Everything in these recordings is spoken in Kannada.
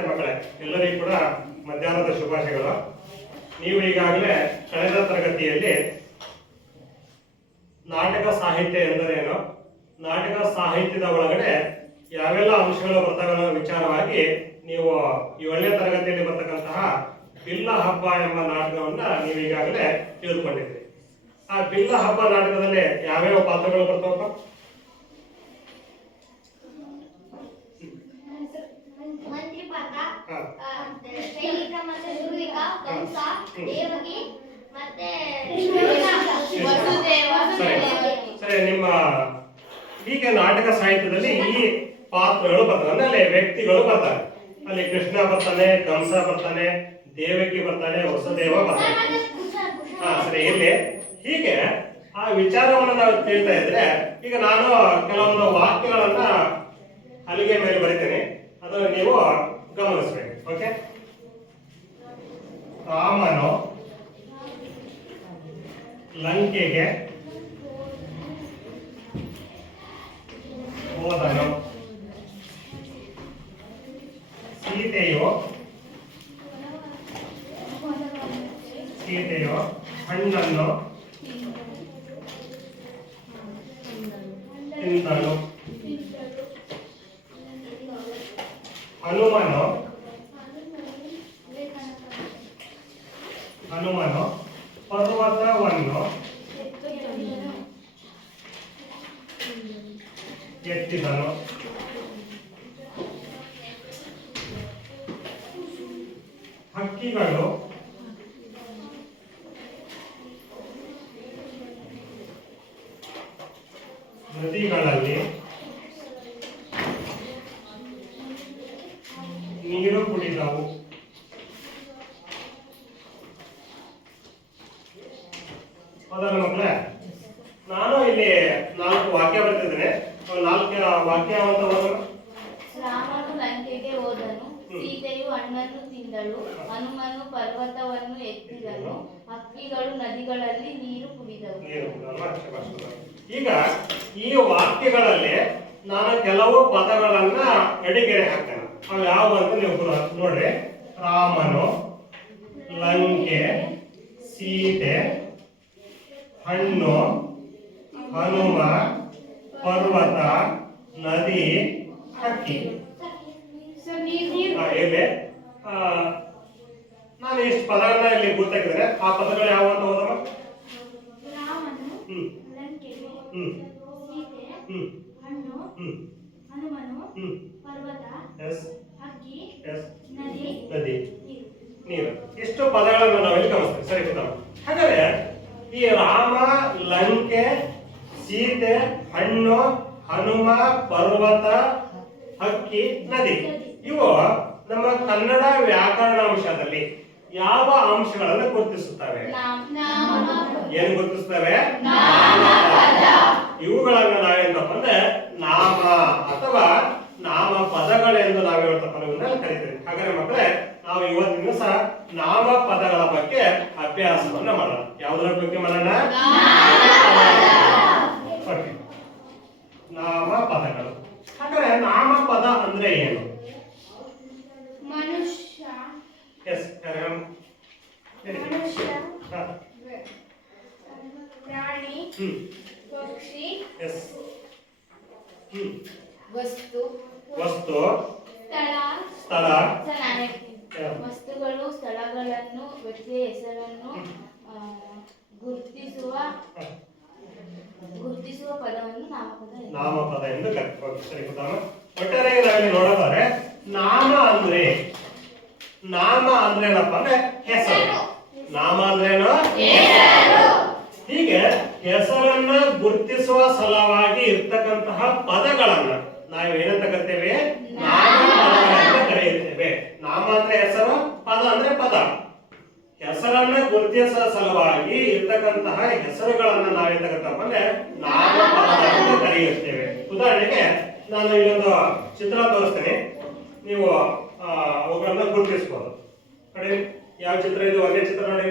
ನಮಸ್ತೆ ಮಕ್ಕಳೇ, ಎಲ್ಲರಿಗೂ ಕೂಡ ಮಧ್ಯಾಹ್ನದ ಶುಭಾಶಯಗಳು. ನೀವು ಈಗಾಗಲೇ ಕಳೆದ ತರಗತಿಯಲ್ಲಿ ನಾಟಕ ಸಾಹಿತ್ಯ ಎಂದರೇನು, ನಾಟಕ ಸಾಹಿತ್ಯದ ಒಳಗಡೆ ಯಾವೆಲ್ಲ ಅಂಶಗಳು ಬರ್ತವೆ ಅನ್ನೋ ವಿಚಾರವಾಗಿ ನೀವು 7ನೇ ತರಗತಿಯಲ್ಲಿ ಬರ್ತಕ್ಕಂತಹ ಬಿಲ್ಲ ಹಬ್ಬ ಎಂಬ ನಾಟಕವನ್ನ ನೀವು ಈಗಾಗಲೇ ತಿಳಿದುಕೊಂಡಿದ್ರಿ. ಆ ಬಿಲ್ಲ ಹಬ್ಬ ನಾಟಕದಲ್ಲಿ ಯಾವ್ಯಾವ ಪಾತ್ರಗಳು ಬರ್ತಾವಪ್ಪ? ಸರಿ, ನಿಮ್ಮ ಹೀಗೆ ನಾಟಕ ಸಾಹಿತ್ಯದಲ್ಲಿ ಈ ಪಾತ್ರಗಳು ಬರ್ತಾರೆ, ಅಂದ್ರೆ ವ್ಯಕ್ತಿಗಳು ಬರ್ತಾರೆ. ಅಲ್ಲಿ ಕೃಷ್ಣ ಬರ್ತಾನೆ, ಕಂಸ ಬರ್ತಾನೆ, ದೇವಕಿ ಬರ್ತಾನೆ, ವಸುದೇವ ಬರ್ತಾನೆ. ಸರಿ, ಇಲ್ಲಿ ಹೀಗೆ ಆ ವಿಚಾರವನ್ನು ನಾವು ತಿಳಿತಾ ಇದ್ರೆ, ಈಗ ನಾನು ಕೆಲವೊಂದು ವಾಕ್ಯಗಳನ್ನ ಹಲಿಗೆ ಮೇಲೆ ಬರೀತೇನೆ, ಅದನ್ನು ನೀವು ಗಮನಿಸಬೇಕು. ಓಕೆ, ರಾಮನು ಲಂಕೆಗೆ ಹೋದನು, ಸೀತೆಯು ಹಣ್ಣನ್ನು ತಿಂದನು. ಹನುಮನು ಪರ್ವತವನ್ನು ಎತ್ತಿದನು. ಹಕ್ಕಿಗಳು ನದಿಗಳಲ್ಲಿ ನೀರು ಕುಡಿದವು. ಹೌದಲ್ಲ ಮಕ್ಕಳೇ? ನಾನು ಇಲ್ಲಿ 4 ವಾಕ್ಯ ಬರ್ತಿದ್ದೇನೆ. 4 ವಾಕ್ಯ ಅಂತ ಹೋಗೋಣ. ರಾಮನು ಲಂಕೆಗೆ ಹೋದನು, ಸೀತೆಯು ಹಣ್ಣನ್ನು ತಿಂದಳು, ಹನುಮನು ಪರ್ವತವನ್ನು ಎತ್ತಿದನು, ಹಕ್ಕಿಗಳು ನದಿಗಳಲ್ಲಿ ನೀರು ಕುಡಿದವು. ಈಗ ಈ ವಾಕ್ಯಗಳಲ್ಲಿ ನಾನು ಕೆಲವು ಪದಗಳನ್ನ ಎಡೆಗೆರೆ ಹಾಕ್ತೇನೆ. ಅವು ಯಾವ ಅಂತ ನೀವು ನೋಡ್ರಿ. ರಾಮನು, ಲಂಕೆ, ಸೀತೆ, ಹಣ್ಣು, ಹನುಮ, ಪರ್ವತ, ನದಿ, ಹಕ್ಕಿ. ಹೇಗೆ ನಾನು ಇಷ್ಟು ಪದಗಳನ್ನ ಇಲ್ಲಿ ಗುರ್ತಾಕಿದ್ರೆ ಆ ಪದಗಳು ಯಾವ ಅಂತ ಹೋದವ? ನದಿ, ನೀರು. ಇಷ್ಟು ಪದಗಳನ್ನು ನಾವಿಲ್ಲಿ ಗಮನಿಸ್ತೇವೆ. ಸರಿ, ಗೊತ್ತಾಗ. ಹಾಗಾದ್ರೆ ಈ ರಾಮ, ಲಂಕೆ, ಸೀತೆ, ಹಣ್ಣು, ಹನುಮ, ಪರ್ವತ, ಹಕ್ಕಿ, ನದಿ, ಇವು ನಮ್ಮ ಕನ್ನಡ ವ್ಯಾಕರಣಾಂಶದಲ್ಲಿ ಯಾವ ಅಂಶಗಳನ್ನು ಗುರುತಿಸುತ್ತವೆ? ಏನು ಗುರುತಿಸುತ್ತವೆ? ಇವುಗಳನ್ನ ನಾವೇಂತಪ್ಪ ಅಂದ್ರೆ ನಾಮ ಅಥವಾ ನಾಮ ಪದಗಳೆಂದು ನಾವು ಹೇಳ್ತಪ್ಪ ಕರಿತೇವೆ. ಹಾಗಾದ್ರೆ ಮಕ್ಕಳೇ, ನಾವು ಇವತ್ತಿನ ದಿವಸ ನಾಮ ಪದಗಳ ಬಗ್ಗೆ ಅಭ್ಯಾಸವನ್ನ ಮಾಡೋಣ. ಯಾವುದರ ಬಗ್ಗೆ ಮಾಡೋಣ? ನಾಮ ಪದಗಳು. ಹಾಗಾದ್ರೆ ನಾಮ ಪದ ಅಂದ್ರೆ ಏನು? ಮನುಷ್ಯ, ಮನುಷ್ಯ, ಪ್ರಾಣಿ, ಪಕ್ಷಿ, ವಸ್ತು, ಸ್ಥಳ, ವಸ್ತುಗಳು, ಸ್ಥಳಗಳನ್ನು, ವ್ಯಕ್ತಿಯ ಹೆಸರನ್ನು ಗುರುತಿಸುವ ಪದವನ್ನು ನಾಮಪದ ಎಂದು ಕರೆಯುತ್ತಾರೆ. ಸರಿ, ಒಟ್ಟಾರೆಯಾಗಿ ನಾವಿಲ್ಲಿ ನೋಡೋದಾದ್ರೆ ನಾಮ ಅಂದ್ರೆ ಏನಪ್ಪ ಅಂದ್ರೆ ಹೆಸರು. ನಾಮ ಅಂದ್ರೇನು? ಹೀಗೆ ಹೆಸರನ್ನ ಗುರುತಿಸುವ ಸಲುವಾಗಿ ಇರ್ತಕ್ಕಂತಹ ಪದಗಳನ್ನ ನಾವು ಏನಂತ ಕರಿತೇವೆ? ನಾಮಪದಗಳನ್ನ ಕರೆಯುತ್ತೇವೆ. ನಾಮ ಅಂದ್ರೆ ಹೆಸರು, ಪದ ಅಂದ್ರೆ ಪದ. ಹೆಸರನ್ನ ಗುರುತಿಸುವ ಸಲುವಾಗಿ ಇರ್ತಕ್ಕಂತಹ ಹೆಸರುಗಳನ್ನ ನಾವೇಂತ ಕರಿತೇವೆ ಅಂದ್ರೆ ನಾಮಪದಗಳನ್ನು ಕರೆಯುತ್ತೇವೆ. ಉದಾಹರಣೆಗೆ ನಾನು ಇಲ್ಲೊಂದು ಚಿತ್ರ ತೋರಿಸ್ತೇನೆ, ನೀವು ಅವುಗಳನ್ನ ಗುರುತಿಸಬಹುದು. ನೋಡಿ, ಯಾವ ಚಿತ್ರ ಇದು? ಒಂದೇ ಚಿತ್ರ ನೋಡಿ,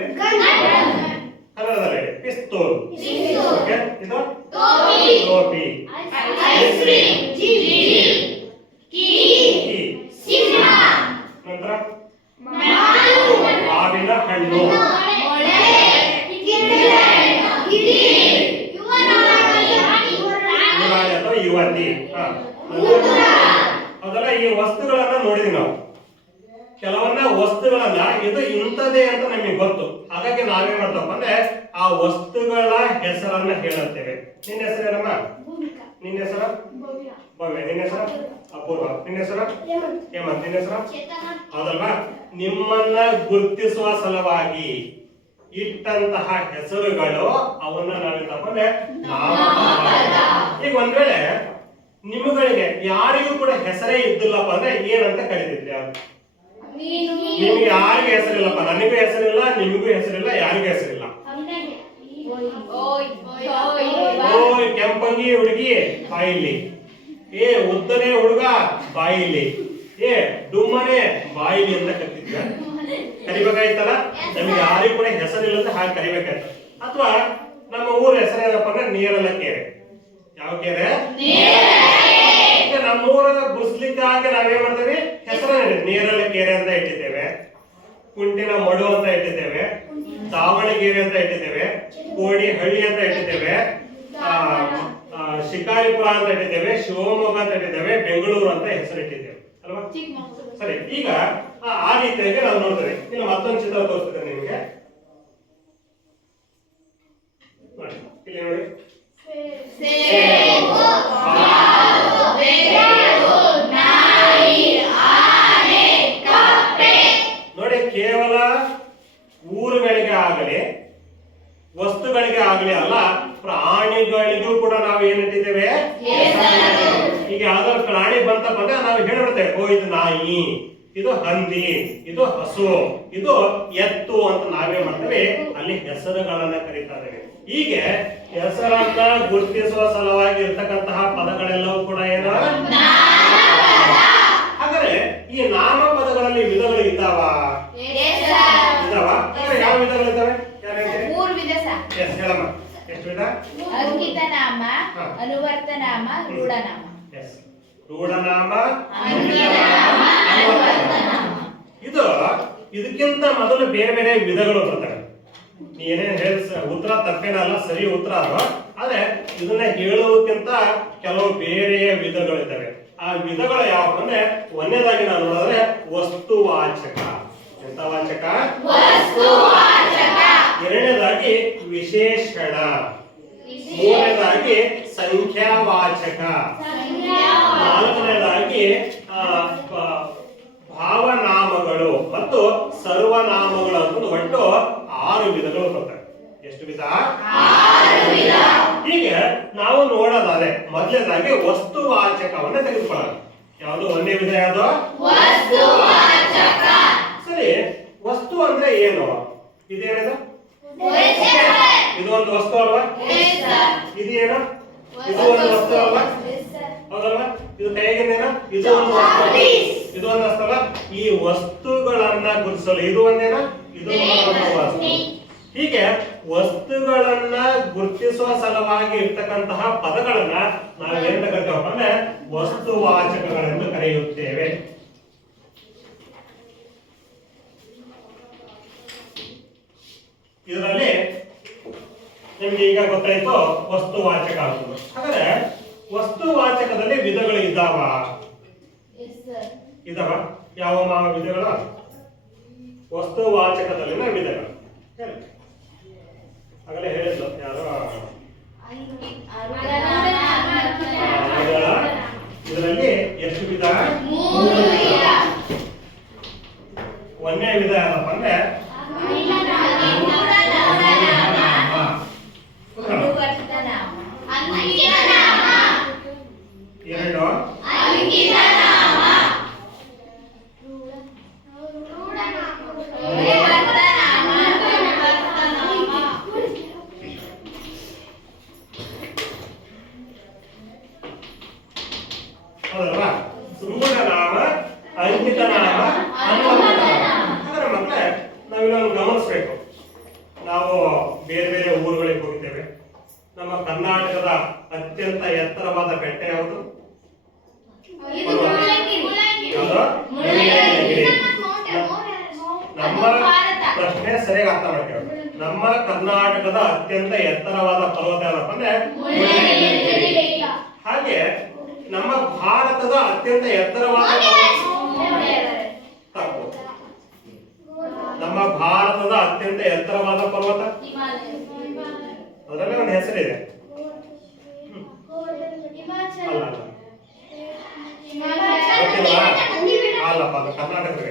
ಕನ್ನಡದಲ್ಲಿ ಪಿಸ್ತೂಲ್. ಓಕೆ, ಇದು ಟೋಪಿ, ಐಸ್ ಕ್ರೀಮ್, ಹಣ್ಣು. ಯುವರಾಣಿ ಅಥವಾ ಯುವತಿ. ಹೌದಲ್ಲ, ಈ ವಸ್ತುಗಳನ್ನ ನೋಡಿದ್ವಿ ನಾವು. ಕೆಲವನ್ನ ವಸ್ತುಗಳನ್ನ ಇದು ಇಂಥದೇ ಅಂತ ನಮಗೆ ಗೊತ್ತು. ಹಾಗಾಗಿ ನಾವೇನ್ ಮಾಡ್ತಪ್ಪ ಅಂದ್ರೆ ಆ ವಸ್ತುಗಳ ಹೆಸರನ್ನ ಹೇಳುತ್ತೇವೆ. ನಿನ್ನ ಹೆಸರೇನಮ್ಮ? ನಿನ್ನ ಹೆಸರ ಭವ್ಯ. ನಿನ್ನ ಹೆಸರ ಅಪೂರ್ವ. ನಿನ್ನ ಹೆಸರ ಹೇಮಂತ್. ನಿನ್ನ ಹೆಸರ ಹೌದಲ್ವಾ? ನಿಮ್ಮನ್ನ ಗುರುತಿಸುವ ಸಲುವಾಗಿ ಇಟ್ಟಂತಹ ಹೆಸರುಗಳು ಅವನ್ನ ನಾವೇನಪ್ಪ ಅಂದ್ರೆ ಈಗ ಒಂದ್ ವೇಳೆ ನಿಮ್ಮಗಳಿಗೆ ಯಾರಿಗೂ ಕೂಡ ಹೆಸರೇ ಇದ್ದಿಲ್ಲಪ್ಪ ಅಂದ್ರೆ ಏನಂತ ಕರೀತಿದ್ರಿ? ಯಾರು ನಿಮ್ಗೆ ಯಾರಿಗೂ ಹೆಸರಿಲ್ಲಪ್ಪ? ನನಗೂ ಹೆಸರಿಲ್ಲ, ನಿಮಗೂ ಹೆಸರಿಲ್ಲ, ಯಾರಿಗೂ ಹೆಸರಿಲ್ಲ. ಓಯ್ ಕೆಂಪಂಗಿ ಹುಡುಗಿ ಬಾಯಿಲಿ, ಏ ಉದ್ದನೇ ಹುಡುಗ ಬಾಯಿಲಿ, ಏ ಡುಮ್ಮನೆ ಬಾಯಿಲಿ ಅಂತ ಕರಿತಿದ್ವಿ. ಕರಿಬೇಕಾಯ್ತಲ್ಲ? ನಮ್ಗೆ ಯಾರಿಗೂ ಕೂಡ ಹೆಸರಿಲ್ಲದ ಹಾಗೆ ಕರಿಬೇಕಾಯ್ತು. ಅಥವಾ ನಮ್ಮ ಊರ ಹೆಸರು ಏನಪ್ಪ ಅಂದ್ರೆ ನೇರಲ ಕೆರೆ. ಯಾವ ಕೆರೆ? ಈಗ ನಮ್ಮ ಊರನ್ನ ಗುಡಿಸ್ಲಿಕ್ಕಾಗಿ ನಾವೇನ್ ಮಾಡ್ತೇವೆ? ಹೆಸರು ನೇರಲ ಕೆರೆ ಅಂತ ಇಟ್ಟಿದ್ದೇವೆ, ಕುಂಟಿನ ಮಡು ಅಂತ ಇಟ್ಟಿದ್ದೇವೆ, ದಾವಣಗೆರೆ ಅಂತ ಇಟ್ಟಿದ್ದೇವೆ, ಕೋಡಿ ಹಳ್ಳಿ ಅಂತ ಇಟ್ಟಿದ್ದೇವೆ, ಶಿಕಾರಿಪುರ ಅಂತ ಇಟ್ಟಿದ್ದೇವೆ, ಶಿವಮೊಗ್ಗ ಅಂತ ಇಟ್ಟಿದ್ದೇವೆ, ಬೆಂಗಳೂರು ಅಂತ ಹೆಸರು ಇಟ್ಟಿದ್ದೇವೆ ಅಲ್ವಾ? ಸರಿ, ಈಗ ಆ ರೀತಿಯಾಗಿ ನಾವು ನೋಡ್ತೇವೆ. ಇಲ್ಲಿ ಮತ್ತೊಂದು ಚಿತ್ರ ತೋರಿಸ್ತೇನೆ ನಿಮಗೆ. ಇಲ್ಲಿ ನೋಡಿ, ನೋಡಿ ಕೇವಲ ಊರುಗಳಿಗೆ ಆಗಲಿ ವಸ್ತುಗಳಿಗೆ ಆಗಲಿ ಅಲ್ಲ, ಪ್ರಾಣಿಗಳಿಗೂ ಕೂಡ ನಾವು ಏನಿಟ್ಟಿದ್ದೇವೆ? ಈಗ ಯಾವ್ದಾದ್ರು ಪ್ರಾಣಿ ಬಂತಪ್ಪ ಅಂದ್ರೆ ನಾವು ಹೇಳ್ಬಿಡ್ತೇವೆ, ಓ ಇದು ನಾಯಿ, ಇದು ಹಂದಿ, ಇದು ಹಸು, ಇದು ಎತ್ತು ಅಂತ ನಾವೇ ಮಾಡ್ತೇವೆ. ಅಲ್ಲಿ ಹೆಸರುಗಳನ್ನ ಕರೀತಾ ಇದ್ದೇವೆ. ಹೀಗೆ ಹೆಸರನ್ನ ಗುರುತಿಸುವ ಸಲುವಾಗಿ ಇರ್ತಕ್ಕಂತಹ ಪದಗಳೆಲ್ಲವೂ ಕೂಡ ಏನು? ಹಾಗಾದ್ರೆ ಈ ನಾಮಪದಗಳಲ್ಲಿ ವಿಧಗಳು ಇದ್ದಾವ? ಯಾವ ವಿಧಗಳಿದ್ದಾವೆ? ಹೇಳಮ್ಮ, ಎಷ್ಟು ವಿಧ? ಅಂಕಿತ ನಾಮ, ಅನುವರ್ತ ನಾಮ, ರೂಢನಾಮ. ರೂಢನಾಮ, ಇದು ಇದಕ್ಕಿಂತ ಮೊದಲು ಬೇರೆ ಬೇರೆ ವಿಧಗಳು ಬರ್ತವೆ. ಏನೇನು ಹೇಳಿ ಉತ್ತರ ತಪ್ಪೇನಲ್ಲ, ಸರಿ ಉತ್ತರ ಅದು. ಆದ್ರೆ ಇದನ್ನ ಹೇಳುವುದಕ್ಕಿಂತ ಕೆಲವು ಬೇರೆಯ ವಿಧಗಳಿದ್ದಾವೆ. ಆ ವಿಧಗಳು ಯಾವ ಅಂದ್ರೆ, ಒಂದನೇದಾಗಿ ನಾವು ನೋಡಿದ್ರೆ ವಸ್ತುವಾಚಕ. ಎಂತ ವಾಚಕ? ಎರಡನೇದಾಗಿ ವಿಶೇಷಣ, ಮೂರನೇದಾಗಿ ಸಂಖ್ಯಾವಾಚಕ, ನಾಲ್ಕನೇದಾಗಿ ಭಾವನಾಮಗಳು ಮತ್ತು ಸರ್ವನಾಮಗಳು ಅಂತ ಒಟ್ಟು 6 ವಿಧಗಳು ಬರ್ತವೆ. ಎಷ್ಟು ವಿಧ? ಹೀಗೆ ನಾವು ನೋಡೋದಾದ್ರೆ ಮೊದಲನೇದಾಗಿ ವಸ್ತುವಾಚಕವನ್ನ ತೆಗೆದುಕೊಳ್ಳೋಣ. ಯಾವುದು ಒಂದೇ ವಿಧ? ಯಾವುದು? ಸರಿ, ವಸ್ತು ಅಂದ್ರೆ ಏನು? ಇದೇನಿದು? ಇದು ಒಂದು ವಸ್ತು ಅಲ್ವಾ? ಇದೇನು? ಇದು ಒಂದು ವಸ್ತು ಅಲ್ವಾ? ಹೌದಲ್ವಾ? ಇದು ಕೈಗೇನೇನು? ಇದು ಒಂದು ವಸ್ತು. ಇದು ಒಂದು ವಸ್ತು ಅಲ್ಲ? ಈ ವಸ್ತುಗಳನ್ನ ಗುರುತಿಸಲು ಇದು ಒಂದೇನಾ? ಇದು ಒಂದು ವಸ್ತು. ಹೀಗೆ ವಸ್ತುಗಳನ್ನ ಗುರುತಿಸುವ ಸಲುವಾಗಿ ಇರ್ತಕ್ಕಂತಹ ಪದಗಳನ್ನ ನಾವು ಏನ್ ಕರಿತೇವಪ್ಪ ಅಂದ್ರೆ ವಸ್ತುವಾಚಕಗಳೆಂದು ಕರೆಯುತ್ತೇವೆ. ಇದರಲ್ಲಿ ನಿಮ್ಗೆ ಈಗ ಗೊತ್ತಾಯ್ತು ವಸ್ತುವಾಚಕ ಅಂತ. ಹಾಗಾದ್ರೆ ವಸ್ತುವಾಚಕದಲ್ಲಿ ವಿಧಗಳು ಇದ್ದಾವ? ಇದಾವ. ಯಾವ ವಿಧಗಳು? ವಸ್ತುವಾಚಕದಲ್ಲಿನ ವಿಧಗಳು ಆಗಲೇ ಹೇಳಿದ್ರು ಯಾರು? ಇದರಲ್ಲಿ ಎಷ್ಟು ವಿಧ? ಒಂದನೇ ವಿಧ ಏನಪ್ಪ ಅಂದ್ರೆ ಎರಡು ಹೌದಲ್ವಾ? ರೂಢನಾಮ, ಅಂಕಿತ ನಾಮ, ಅನ್ವರ್ಥ ನಾಮ. ಹಾಗಾದ್ರೆ ಮಕ್ಕಳೇ ನಾವಿಲ್ಲೊಂದು ಗಮನಿಸ್ಬೇಕು. ನಾವು ಬೇರೆ ಬೇರೆ ಊರುಗಳಿಗೆ ಹೋಗಿದ್ದೇವೆ. ನಮ್ಮ ಕರ್ನಾಟಕದ ಅತ್ಯಂತ ಎತ್ತರವಾದ ಬೆಟ್ಟ ಯಾವುದು? ನಮ್ಮ ಪ್ರಶ್ನೆ ಪ್ರಶ್ನೆ ಸರಿಯಾಗಿ ಅರ್ಥ ಮಾಡ್ತೇವೆ. ನಮ್ಮ ಕರ್ನಾಟಕದ ಅತ್ಯಂತ ಎತ್ತರವಾದ ಪರ್ವತ ಯಾವ್ದಪ್ಪ ಅಂದ್ರೆ ಮುಳ್ಳಯ್ಯನಗಿರಿ. ಹಾಗೆ ನಮ್ಮ ಭಾರತದ ಅತ್ಯಂತ ಎತ್ತರವಾದ ತಪ್ಪು. ನಮ್ಮ ಭಾರತದ ಅತ್ಯಂತ ಎತ್ತರವಾದ ಪರ್ವತ ಅದರಲ್ಲೇ ಒಂದು ಹೆಸರಿದೆ. ಅಲ್ಲ ಅಲ್ಲ ಅಲ್ಲಪ್ಪ, ಅದು ಕರ್ನಾಟಕದ.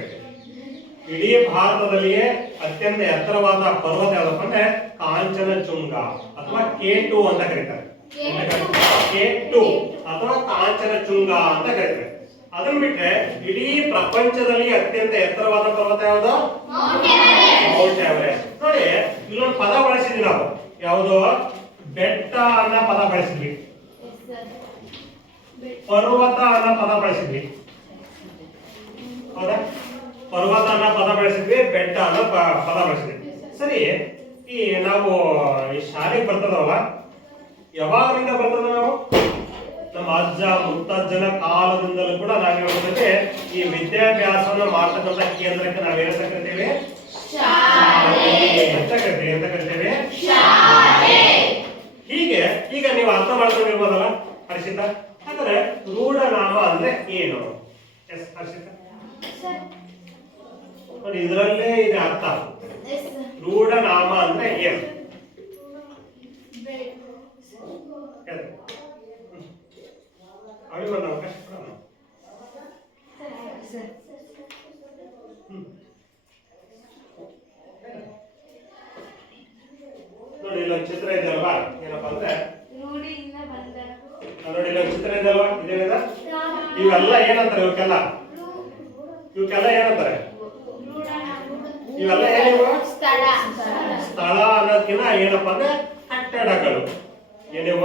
ಇಡೀ ಭಾರತದಲ್ಲಿಯೇ ಅತ್ಯಂತ ಎತ್ತರವಾದ ಪರ್ವತ ಯಾವ್ದಪ್ಪ ಅಂದ್ರೆ ಕಾಂಚನಜುಂಗ ಅಥವಾ K2 ಅಂತ ಕರೀತಾರೆ. K2 ಅಥವಾ ಕಾಂಚನಜುಂಗ ಅಂತ ಕರೀತಾರೆ. ಅದನ್ನ ಬಿಟ್ರೆ ಇಡೀ ಪ್ರಪಂಚದಲ್ಲಿ ಅತ್ಯಂತ ಎತ್ತರವಾದ ಪರ್ವತ ಯಾವುದು? Mount Everest. ನೋಡಿ, ಇಲ್ಲೊಂದು ಪದ ಬಳಸಿದ್ವಿ ನಾವು. ಯಾವುದು? ಬೆಟ್ಟ ಅನ್ನೋ ಪದ ಬಳಸಿದ್ವಿ, ಪರ್ವತ ಅನ್ನೋ ಪದ ಬಳಸಿದ್ವಿ. ಹೌದಾ? ಪರ್ವತ ಅನ್ನೋ ಪದ ಬಳಸಿದ್ವಿ, ಬೆಟ್ಟ ಅನ್ನೋ ಪದ ಬಳಸಿದ್ವಿ. ಸರಿ, ಈ ನಾವು ಈ ಶಾಲೆಗೆ ಬರ್ತದವಲ್ಲ, ಯಾವಾಗಿಂದ ಬರ್ತದ? ನಾವು ನಮ್ಮ ಅಜ್ಜ ಮುತ್ತಜ್ಜನ ಕಾಲದಿಂದಲೂ ಕೂಡ ನಾವೇನಿದೆ ಈ ವಿದ್ಯಾಭ್ಯಾಸವನ್ನು ಮಾಡ್ತಕ್ಕಂಥ ಕೇಂದ್ರಕ್ಕೆ ನಾವೇನಂತ ಕರಿತೇವೆ? ಅಂತ ಕರಿತೇವೆ. ಹೀಗೆ ಈಗ ನೀವು ಅರ್ಥ ಮಾಡ್ಕೊಂಡಿರ್ಬೋದಲ್ಲ ಹರ್ಷಿತಾ? ಹಾಗಾದ್ರೆ ರೂಢನಾಮ ಅಂದ್ರೆ ಏನು? ಎಸ್ ಹರ್ಷಿತಾ, ನೋಡಿ ಇದರಲ್ಲೇ ಇದೆ ಅರ್ಥ. ರೂಢನಾಮ ಅಂದ್ರೆ ಏನು? ಅವಳಿಗೆ ಒಂದು ಅವಕಾಶ ಕೊಡೋಣ. ನೋಡಿ ಇಲ್ಲೊಂದು ಚಿತ್ರ ಇದೆ ಅಲ್ವಾ? ಏನಪ್ಪಾ ಅಂದ್ರೆ ನೋಡಿ ಇಲ್ಲೊಂದು ಚಿತ್ರ ಇದೆ ಅಲ್ವಾ? ಇದೇನಿದೆ? ಇವೆಲ್ಲ ಏನಂತಾರೆ? ಇವಕ್ಕೆಲ್ಲ ಏನಂತಾರೆ? ಇವೆಲ್ಲ ಏನಿವ? ಸ್ಥಳ ಅನ್ನೋದಕ್ಕಿಂತ ಏನಪ್ಪಾ ಅಂದ್ರೆ ಕಟ್ಟಡಗಳು. ಏನಿವ?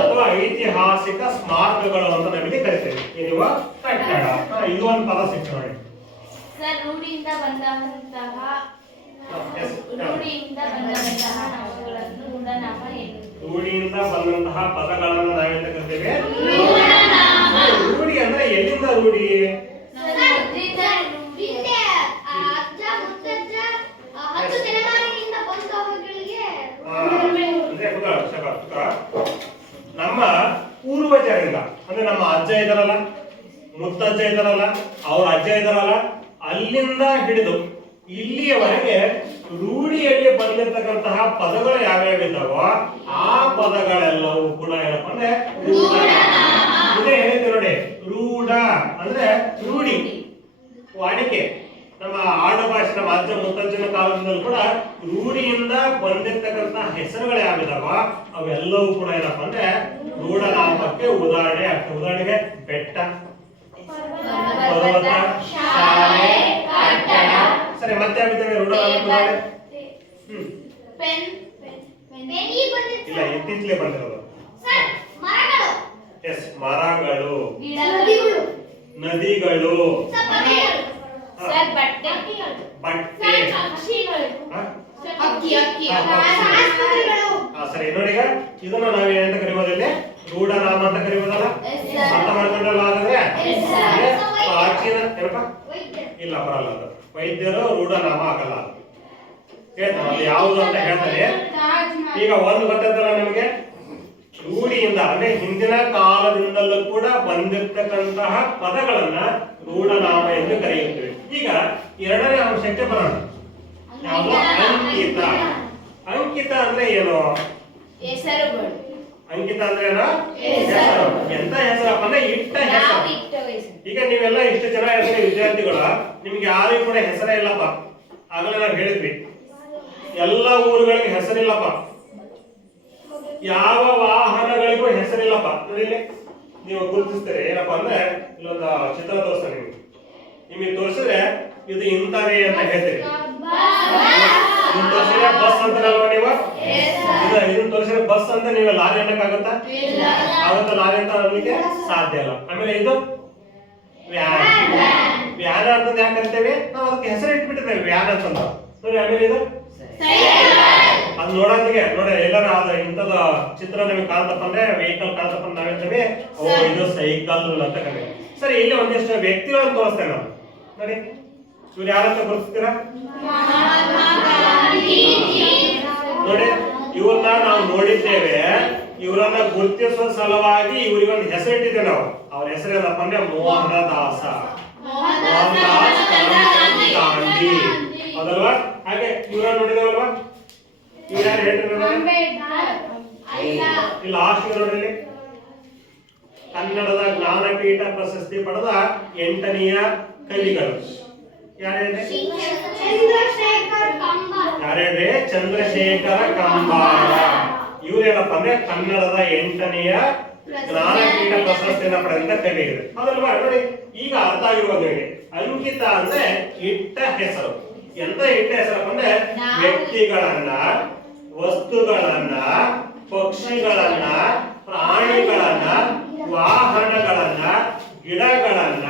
ಅಥವಾ ಐತಿಹಾಸಿಕ ಸ್ಮಾರಕಗಳು ಅಂತ ನಾವಿಲ್ಲಿ ಕರಿತೇವೆ. ಏನಿವ? ಕಟ್ಟಡ. ಇದು ಒಂದು ಪದ ಸಿಕ್ತು ನೋಡಿ. ರೂಢಿಯಿಂದ ಬಂದಂತಹ ರೂಢಿಯಿಂದ ಬಂದಂತಹ ಪದಗಳನ್ನು ನಾವೆಂತ ಕರಿತೇವೆ? ರೂಢಿ ಅಂದ್ರೆ ಎಲ್ಲಿಂದ ರೂಢಿ? ನಮ್ಮ ಪೂರ್ವಜರಿಂದ ಅಂದ್ರೆ ನಮ್ಮ ಅಜ್ಜ ಇದಾರಲ್ಲ, ಮುತ್ತಜ್ಜ ಇದಾರಲ್ಲ, ಅವ್ರ ಅಜ್ಜ ಇದಾರಲ್ಲ, ಅಲ್ಲಿಂದ ಹಿಡಿದು ಇಲ್ಲಿಯವರೆಗೆ ರೂಢಿಯಲ್ಲಿ ಬಂದಿರತಕ್ಕಂತಹ ಪದಗಳು ಯಾವ್ಯಾವ ಇದ್ದಾವೋ ಆ ಪದಗಳೆಲ್ಲವೂ ಕೂಡ ಏನಪ್ಪ ಅಂದ್ರೆ ಇದೇ ಹೇಳಿದ್ದೆ ನೋಡಿ. ರೂಢ ಅಂದ್ರೆ ರೂಢಿ, ವಾಡಿಕೆ. ನಮ್ಮ ಆಡು ಭಾಷೆ, ನಮ್ಮ ಅಜ್ಜ ಮುತ್ತಜ್ಜನ ಕಾಲದಿಂದಲೂ ಕೂಡ ರೂಢಿಯಿಂದ ಬಂದಿರತಕ್ಕಂತಹ ಹೆಸರುಗಳು ಯಾವಿದಾವ ಅವೆಲ್ಲವೂ ಕೂಡ ಏನಪ್ಪ ಅಂದ್ರೆ ರೂಢನಾಮಕ್ಕೆ ಉದಾಹರಣೆ ಆಗ್ತದೆ. ಉದಾಹರಣೆಗೆ ಬೆಟ್ಟ, ಪರ್ವತ, ಶಾಲೆ, ಕಟ್ಟಡ. ಸರಿ, ಮತ್ತೆ ಯಾವಿದ್ದಾವೆ ರೂಢನಾಮಕ್ಕೆ ಉದಾಹರಣೆ? ಇಲ್ಲ, ಇತ್ತೀಚೆಗೆ ಬಂದಿರೋದು. ಎಸ್, ಮರಗಳು, ನದಿಗಳು, ಸರಿ ನೋಡಿ. ಈಗ ಇದನ್ನ ನಾವೇನಂತ ಕರಿಬೋದಲ್ಲಿ? ರೂಢನಾಮ ಅಂತ ಕರಿಬೋದಲ್ಲ? ಅರ್ಥ ಮಾಡ್ಕೊಂಡಲ್ಲ? ಹಾಗಾದ್ರೆ ಪ್ರಾಚೀನ ಏನಪ್ಪ? ಇಲ್ಲ, ಬರಲ್ಲ ಅದು. ವೈದ್ಯರು ರೂಢನಾಮ ಆಗಲ್ಲ ಹೇಳ್ತಾರೆ. ಅದು ಯಾವುದು ಅಂತ ಹೇಳ್ತಾರೆ. ಈಗ ಒಂದು ಗೊತ್ತಾಯ್ತಲ್ಲ ನಿಮಗೆ? ರೂಢಿಯಿಂದ ಅಂದ್ರೆ ಹಿಂದಿನ ಕಾಲದಿಂದಲೂ ಕೂಡ ಬಂದಿರತಕ್ಕಂತಹ ಪದಗಳನ್ನ ರೂಢನಾಮ ಎಂದು ಕರೆಯುತ್ತೇವೆ. ಈಗ ಎರಡನೇ ಅಂಶಕ್ಕೆ ಬರೋಣ. ಅಂಕಿತ. ಅಂಕಿತ ಅಂದ್ರೆ ಏನು? ಹೆಸರುಗಳು. ಅಂಕಿತ ಅಂದ್ರೆ ಏನು? ಹೆಸರು. ಎಂತ ಹೆಸರಪ್ಪ ಅಂದ್ರೆ ಇಟ್ಟ ಹೆಸರು. ಈಗ ನೀವೆಲ್ಲ ಇಷ್ಟು ಜನ ಹೆಸರು ವಿದ್ಯಾರ್ಥಿಗಳು, ನಿಮ್ಗೆ ಯಾರಿಗೂ ಕೂಡ ಹೆಸರೇ ಇಲ್ಲಪ್ಪ. ಆಗಲೇ ನಾವು ಹೇಳಿದ್ವಿ, ಎಲ್ಲ ಊರುಗಳಿಗೆ ಹೆಸರಿಲ್ಲಪ್ಪ, ಯಾವ ವಾಹನಗಳಿಗೂ ಹೆಸರಿಲ್ಲಪ್ಪ. ನೋಡಿ, ನೀವು ಗುರುತಿಸ್ತೀರಿ ಏನಪ್ಪ ಅಂದ್ರೆ ಇಲ್ಲೊಂದು ಚಿತ್ರ ತೋರಿಸ್ತಾರೆ ನಿಮಗೆ ತೋರಿಸಿದ್ರೆ ಇದು ಇಂಥವೇ ಅಂತ ಹೇಳ್ತೀರಿ. ಇದನ್ನ ತೋರಿಸಿದ್ರೆ ಬಸ್ ಅಂತಾರಲ್ವಾ ನೀವು? ಇದನ್ನ ತೋರಿಸಿದ್ರೆ ಬಸ್ ಅಂತ ನೀವು ಲಾರಿ ಅನ್ನಕ್ಕಾಗತ್ತಾ? ಆಗುತ್ತ? ಲಾರಿ ಅಂತ ಅನ್ನಲಿಕ್ಕೆ ಸಾಧ್ಯ ಇಲ್ಲ. ಆಮೇಲೆ ಇದು ವ್ಯಾನ್. ವ್ಯಾನ್ ಅಂತಂದು ಯಾಕೆ ಕರಿತೇವೆ? ನಾವು ಅದಕ್ಕೆ ಹೆಸರು ಇಟ್ಬಿಟ್ಟಿದ್ದೇವೆ ವ್ಯಾನ್ ಅಂತಂದ. ನೋಡಿ, ಆಮೇಲೆ ಇದು ಅದು ನೋಡೋದಿಗೆ ನೋಡಿ, ಎಲ್ಲರ ಅದ ಇಂಥದ ಚಿತ್ರ ನಿಮಗೆ ಕಾಣ್ತಪ್ಪ ಅಂದ್ರೆ, ವೆಹಿಕಲ್ ಕಾಣ್ತಪ್ಪ ಅಂದ್ರೆ ನಾವೇಳ್ತೇವೆ ಓ ಇದು ಸೈಕಲ್ ಅಂತ ಕರೀತೀವಿ. ಸರಿ, ಇಲ್ಲಿ ಒಂದಿಷ್ಟು ವ್ಯಕ್ತಿಗಳನ್ನು ತೋರಿಸ್ತೇವೆ ನಾವು. ನೋಡಿ, ಇವ್ರು ಯಾರಂತ ಗುರುತಿಸ್ತೀರಾ? ನೋಡಿ, ಇವ್ರನ್ನ ನಾವು ನೋಡಿದ್ದೇವೆ. ಇವರನ್ನ ಗುರುತಿಸುವ ಸಲುವಾಗಿ ಇವರಿಗೊಂದು ಹೆಸರಿಟ್ಟಿದ್ದೆ ನಾವು. ಅವ್ರ ಹೆಸರೇನಪ್ಪ ಅಂದ್ರೆ ಮೋಹನದಾಸ, ಮೋಹನದಾಸ್ ಕರಮ್ಚಂದ್ ಗಾಂಧಿ. ಹೌದಲ್ವಾ? ಹಾಗೆ ಇವ್ರನ್ನ ನೋಡಿದೇವಲ್ವಾ? ಇವ್ರು ಯಾರು ಹೇಳ್ರಿ? ಇಲ್ಲಿ ಲಾಸ್ಟ್ ನೋಡ್ರಿ, ಕನ್ನಡದ ಜ್ಞಾನಪೀಠ ಪ್ರಶಸ್ತಿ ಪಡೆದ 8ನೆಯ ಕವಿಗಳು ಯಾರ್ಯಾರ್ರಿ? ಚಂದ್ರಶೇಖರ ಕಂಬಾರ. ಇವ್ರೇನಪ್ಪ ಅಂದ್ರೆ ಕನ್ನಡದ 8ನೆಯ ಜ್ಞಾನಪೀಠ ಪ್ರಶಸ್ತಿಯನ್ನು ಪಡೆದಂತ ಕವಿಗಳು. ಅದಲ್ವಾ? ನೋಡಿ, ಈಗ ಅರ್ಥ ಆಗಿರುವ ನಿಮಗೆ. ಅಂಕಿತ ಅಂದ್ರೆ ಇಟ್ಟ ಹೆಸರು. ಎಂತ ಇಟ್ಟ ಹೆಸರಪ್ಪ ಅಂದ್ರೆ ವ್ಯಕ್ತಿಗಳನ್ನ, ವಸ್ತುಗಳನ್ನ, ಪಕ್ಷಿಗಳನ್ನ, ಪ್ರಾಣಿಗಳನ್ನ, ವಾಹನಗಳನ್ನ, ಗಿಡಗಳನ್ನ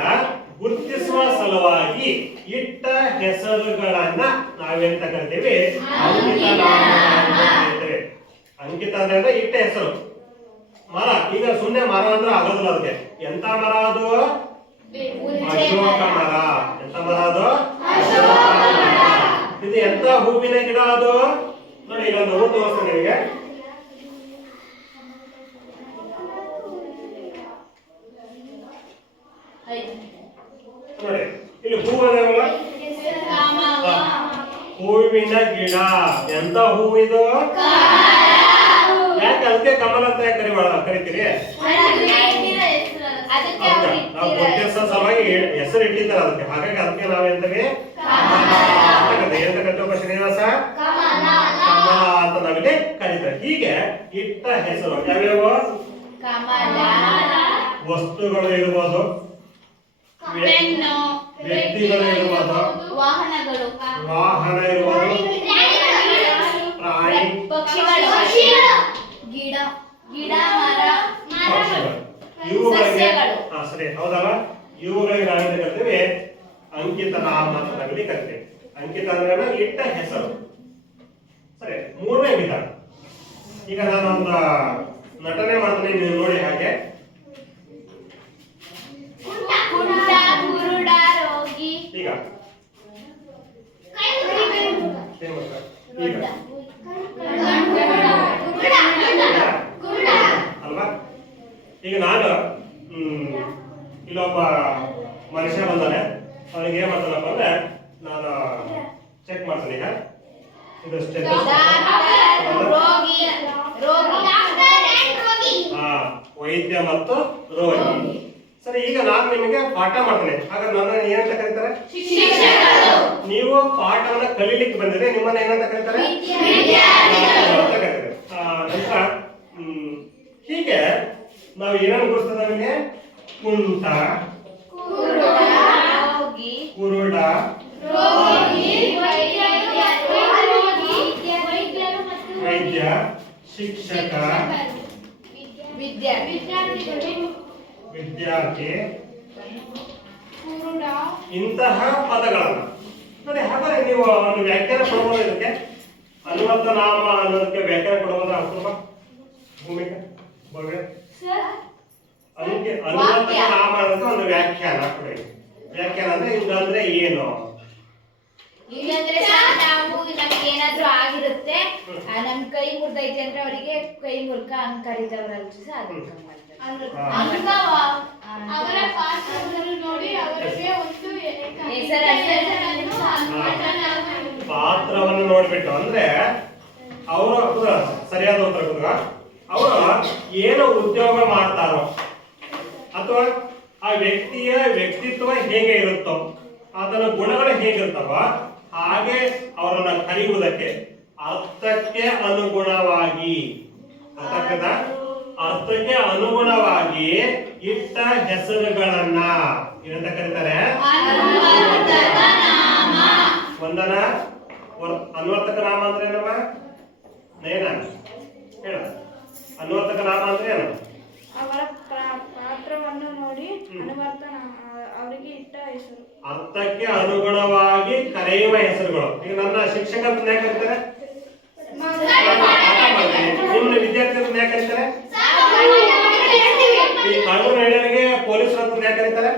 ಗುರುತಿಸುವ ಸಲುವಾಗಿ ಇಟ್ಟ ಹೆಸರುಗಳನ್ನ ನಾವೆಂತ ಕರಿತೇವೆ? ಅಂಕಿತ ನಾಮಗಳನ್ನು ಕರೀತೇವೆ. ಅಂಕಿತ ಅಂದ್ರೆ ಇಟ್ಟ ಹೆಸರು. ಮರ, ಈಗ ಸುಮ್ಮನೆ ಮರ ಅಂದ್ರೆ ಆಗೋದಿಲ್ಲ. ಅದಕ್ಕೆ ಎಂತ ಮರ ಅದು? ಅಶೋಕ ಮರ. ಎಂತ ಮರ ಅದು? ಅಶೋಕ ಮರ. ಇದು ಎಂತ ಹೂವಿನ ಗಿಡ ಅದು? ನೋಡಿ, ಈಗ ಒಂದು ಹೂ ತೋರಿಸ್ತೇನೆ ನಿಮಗೆ. ನೋಡಿ, ಇಲ್ಲಿ ಹೂ ಅದಾವಲ್ಲ, ಹೂವಿನ ಗಿಡ. ಎಂತ ಹೂ ಇದು? ಯಾಕೆ ಅದಕ್ಕೆ ಕಮಲ ಅಂತ ಕರಿತೀರಿ? ನಾವು ಗುರುತಿಸೋ ಸಲುವಾಗಿ ಹೆಸರು ಇಟ್ಟಿದ್ದಾರೆ ಅದಕ್ಕೆ. ಹಾಗಾಗಿ ಅದಕ್ಕೆ ನಾವೆಂತವೆ ಶ್ರೀನಿವಾಸ ಕಮಲ ಅಂತ ನಾವಿಲ್ಲಿ ಕರೀತಾರೆ. ಹೀಗೆ ಇಟ್ಟ ಹೆಸರು ಯಾವ್ಯಾವ? ವಸ್ತುಗಳು ಇರ್ಬೋದು, ವ್ಯಕ್ತಿಗಳು ಇರ್ಬೋದು, ವಾಹನ ಇರ್ಬೋದು, ಪ್ರಾಣಿ, ಇವುಗಳಿಗೆ ಸರಿ ಹೌದಲ್ಲ? ಇವುಗಳಿಗೆ ನಾವೇನು ಕರಿತೇವೆ? ಅಂಕಿತ ನಾಮ ಅಂತ ನಾವಿಲ್ಲಿ ಕರಿತೇವೆ. ಅಂಕಿತ ಅಂದ್ರೆ ಇಟ್ಟ ಹೆಸರು. ಸರಿ, ಮೂರನೇ ವಿಧ. ಈಗ ನಾನು ಒಂದು ನಟನೆ ಮಾಡ್ತೇನೆ, ನೀವು ನೋಡಿ. ಹಾಗೆ ಈಗ ಅಲ್ವಾ? ಈಗ ನಾನು ಇಲ್ಲೊಬ್ಬ ಮನುಷ್ಯ ಬಂದಾನೆ. ಅವನಿಗೆ ಏನ್ ಮಾಡ್ತಾನಪ್ಪ ಅಂದ್ರೆ ನಾನು ಚೆಕ್ ಮಾಡ್ತೇನೆ. ಈಗ ಇದು ವೈದ್ಯ ಮತ್ತು ರೋಗಿ. ಸರಿ, ಈಗ ನಾನು ನಿಮಗೆ ಪಾಠ ಮಾಡ್ತೇನೆ. ಹಾಗಾದ್ರೆ ನನ್ನ ಏನಂತ ಕರೀತಾರೆ? ನೀವು ಪಾಠವನ್ನ ಕಲೀಲಿಕ್ಕೆ ಬಂದಿದ್ರೆ ನಿಮ್ಮನ್ನ ಏನಂತ ಕರೀತಾರೆ? ನಂತರ ಹೀಗೆ ನಾವು ಏನನ್ನು ಗುರುಸ್ತೇವೆ? ನಮಗೆ ಕುಂಟ, ಕುರುಡ, ವೈದ್ಯ, ಶಿಕ್ಷಕ, ವಿದ್ಯಾರ್ಥಿ, ಇಂತಹ ಪದಗಳನ್ನು ನೋಡಿ. ಹಾಗಾದ್ರೆ ನೀವು ಒಂದು ವ್ಯಾಖ್ಯಾನ ಕೊಡಬಹುದು. ಇದಕ್ಕೆ ಅನ್ವರ್ಥ ನಾಮ ಅನ್ನೋದಕ್ಕೆ ವ್ಯಾಖ್ಯಾನ ಕೊಡಬಹುದು. ಅಪೂರ್ವ ಭೂಮಿಕಾ ಭವ್ಯ ಅದಕ್ಕೆ ಅನ್ವರ್ಥ ನಾಮ ಅನ್ನೋದಕ್ಕೆ ಒಂದು ವ್ಯಾಖ್ಯಾನ ಕೊಡಿ. ವ್ಯಾಖ್ಯಾನ ಅಂದ್ರೆ ಇದಂದ್ರೆ ಏನು? ಇಲ್ಲಂದ್ರೆ ನಾವು ನಮ್ಗೆ ಏನಾದ್ರೂ ಆಗಿರುತ್ತೆ, ನಮ್ ಕೈ ಮುರಿದೈತೆ ಅಂದ್ರೆ ಅವರಿಗೆ ಕೈ ಮುರ್ಕ ಹಂಗ್ ಕರೀತಾವ್ರಲ್ರಿ ಸರ್, ಅದಕ್ಕೆ ಅವರ ಪಾತ್ರವನ್ನು ನೋಡಿ ಅವರಿಗೆ ಒಂದು ಪಾತ್ರವನ್ನು ನೋಡ್ಬಿಟ್ಟು ಅಂದ್ರೆ ಅವರು ಸರಿಯಾದ ಉತ್ತರ ಕೊಡುವ. ಅವರು ಏನು ಉದ್ಯೋಗ ಮಾಡ್ತಾರೋ ಅಥವಾ ಆ ವ್ಯಕ್ತಿಯ ವ್ಯಕ್ತಿತ್ವ ಹೇಗೆ ಇರುತ್ತೋ, ಆತನ ಗುಣಗಳು ಹೇಗಿರ್ತಾವ, ಹಾಗೆ ಅವರನ್ನ ಕರೆಯುವುದಕ್ಕೆ ಅರ್ಥಕ್ಕೆ ಅನುಗುಣವಾಗಿ ಇಟ್ಟ ಹೆಸರುಗಳನ್ನ ಏನಂತ ಕರೀತಾರೆ? ವಂದನ. ಅನ್ವರ್ತಕ ನಾಮ ಅಂದ್ರೆ ಏನಮ್ಮ? ನಯನ ಹೇಳ. ಅನ್ವರ್ತಕ ನಾಮ ಅಂದ್ರೆ ಏನು? ಅವರ ಪಾತ್ರವನ್ನು ನೋಡಿ ಅನ್ವರ್ಥ ಅವರಿಗೆ ಇಟ್ಟ ಹೆಸರು. ಅರ್ಥಕ್ಕೆ ಅನುಗುಣವಾಗಿ ಕರೆಯುವ ಹೆಸರುಗಳು. ಈಗ ನನ್ನ ಶಿಕ್ಷಕ ಅಂತ ಯಾಕೆ ಕರೀತಾರೆ? ನಿಮ್ಮ ವಿದ್ಯಾರ್ಥಿ ಅಂತ ಯಾಕೆ ಕರೀತಾರೆ? ಈ ಕಾನೂನು ಹಿಡಿಯರಿಗೆ ಪೊಲೀಸರು ಅಂತ ಯಾಕೆ ಕರೀತಾರೆ?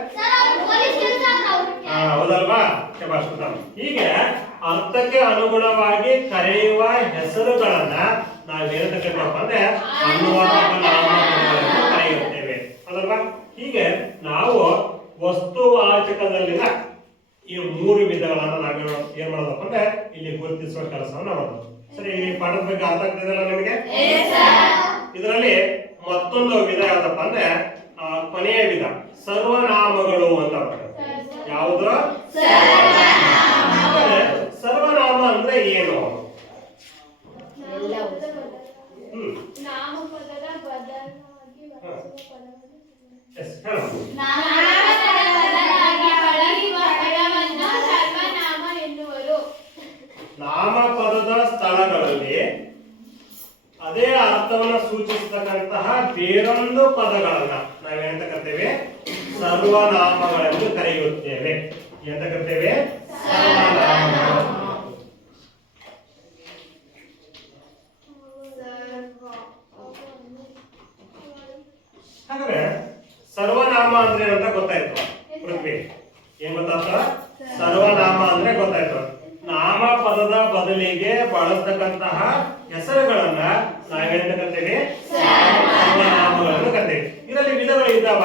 ಹೌದಲ್ವಾ? ಶಭಾಷ್. ಹೀಗೆ ಅರ್ಥಕ್ಕೆ ಅನುಗುಣವಾಗಿ ಕರೆಯುವ ಹೆಸರುಗಳನ್ನ ನಾವೇನು ತಗೊಳ್ತೀವಪ್ಪ ಅಂದ್ರೆ ಅನ್ವಯಕ ನಾಮಪದಗಳೆಂದು ಕರೆಯುತ್ತೇವೆ ಅಲ್ವಾ. ಹೀಗೆ ನಾವು ವಸ್ತುವಾಚಕದಲ್ಲಿನ ಈ ಮೂರು ವಿಧಗಳನ್ನ ನಾವೇನು ಏನ್ ಮಾಡೋದಪ್ಪ ಅಂದ್ರೆ ಇಲ್ಲಿ ಗುರುತಿಸುವ ಕೆಲಸವನ್ನ ಮಾಡೋದು. ಸರಿ, ಈ ಪಾಠದ ಬಗ್ಗೆ ಅರ್ಥ ಆಗ್ತಿದೆಯಲ್ಲ ನಿಮಗೆ? ಇದರಲ್ಲಿ ಮತ್ತೊಂದು ವಿಧ ಯಾವ್ದಪ್ಪ ಅಂದ್ರೆ ಕೊನೆಯ ವಿಧ ಸರ್ವನಾಮಗಳು ಅಂತ ಬರ್ತದೆ. ಯಾವುದು? ಸರ್ವನಾಮ ಅಂದ್ರೆ ಏನು? ನಾಮಪದದ ಬದಲಾಗಿ ಬಳಸುವ ಪದವನ್ನು ಸರ್ವನಾಮ ಎನ್ನುವರು. ನಾಮಪದದ ಸ್ಥಳಗಳಲ್ಲಿ ಅದೇ ಅರ್ಥವನ್ನು ಸೂಚಿಸತಕ್ಕಂತಹ ಬೇರೊಂದು ಪದಗಳನ್ನ ನಾವೇನಂತ ಕರ್ತೇವೆ? ಸರ್ವನಾಮಗಳೆಂದು ಕರೆಯುತ್ತೇವೆ. ಎಂತ ಕರ್ತೇವೆ? ಸರ್ವನಾಮಗಳು. ಹಾಗಾದ್ರೆ ಸರ್ವನಾಮ ಅಂದ್ರೆ ಏನಂತ ಗೊತ್ತಾಯ್ತು ಪೃಥ್ವಿ? ಏನ್ ಗೊತ್ತಾಯ್ತ? ಸರ್ವನಾಮ ಅಂದ್ರೆ ಗೊತ್ತಾಯ್ತು. ನಾಮಪದದ ಬದಲಿಗೆ ಬಳಸತಕ್ಕಂತಹ ಹೆಸರುಗಳನ್ನ ನಾವೇನಂತ ಕರ್ತೇವೆ? ಸರ್ವನಾಮಗಳನ್ನು ಕರ್ತೇವೆ. ಇದರಲ್ಲಿ ವಿಧಗಳು ಇದ್ದಾವ?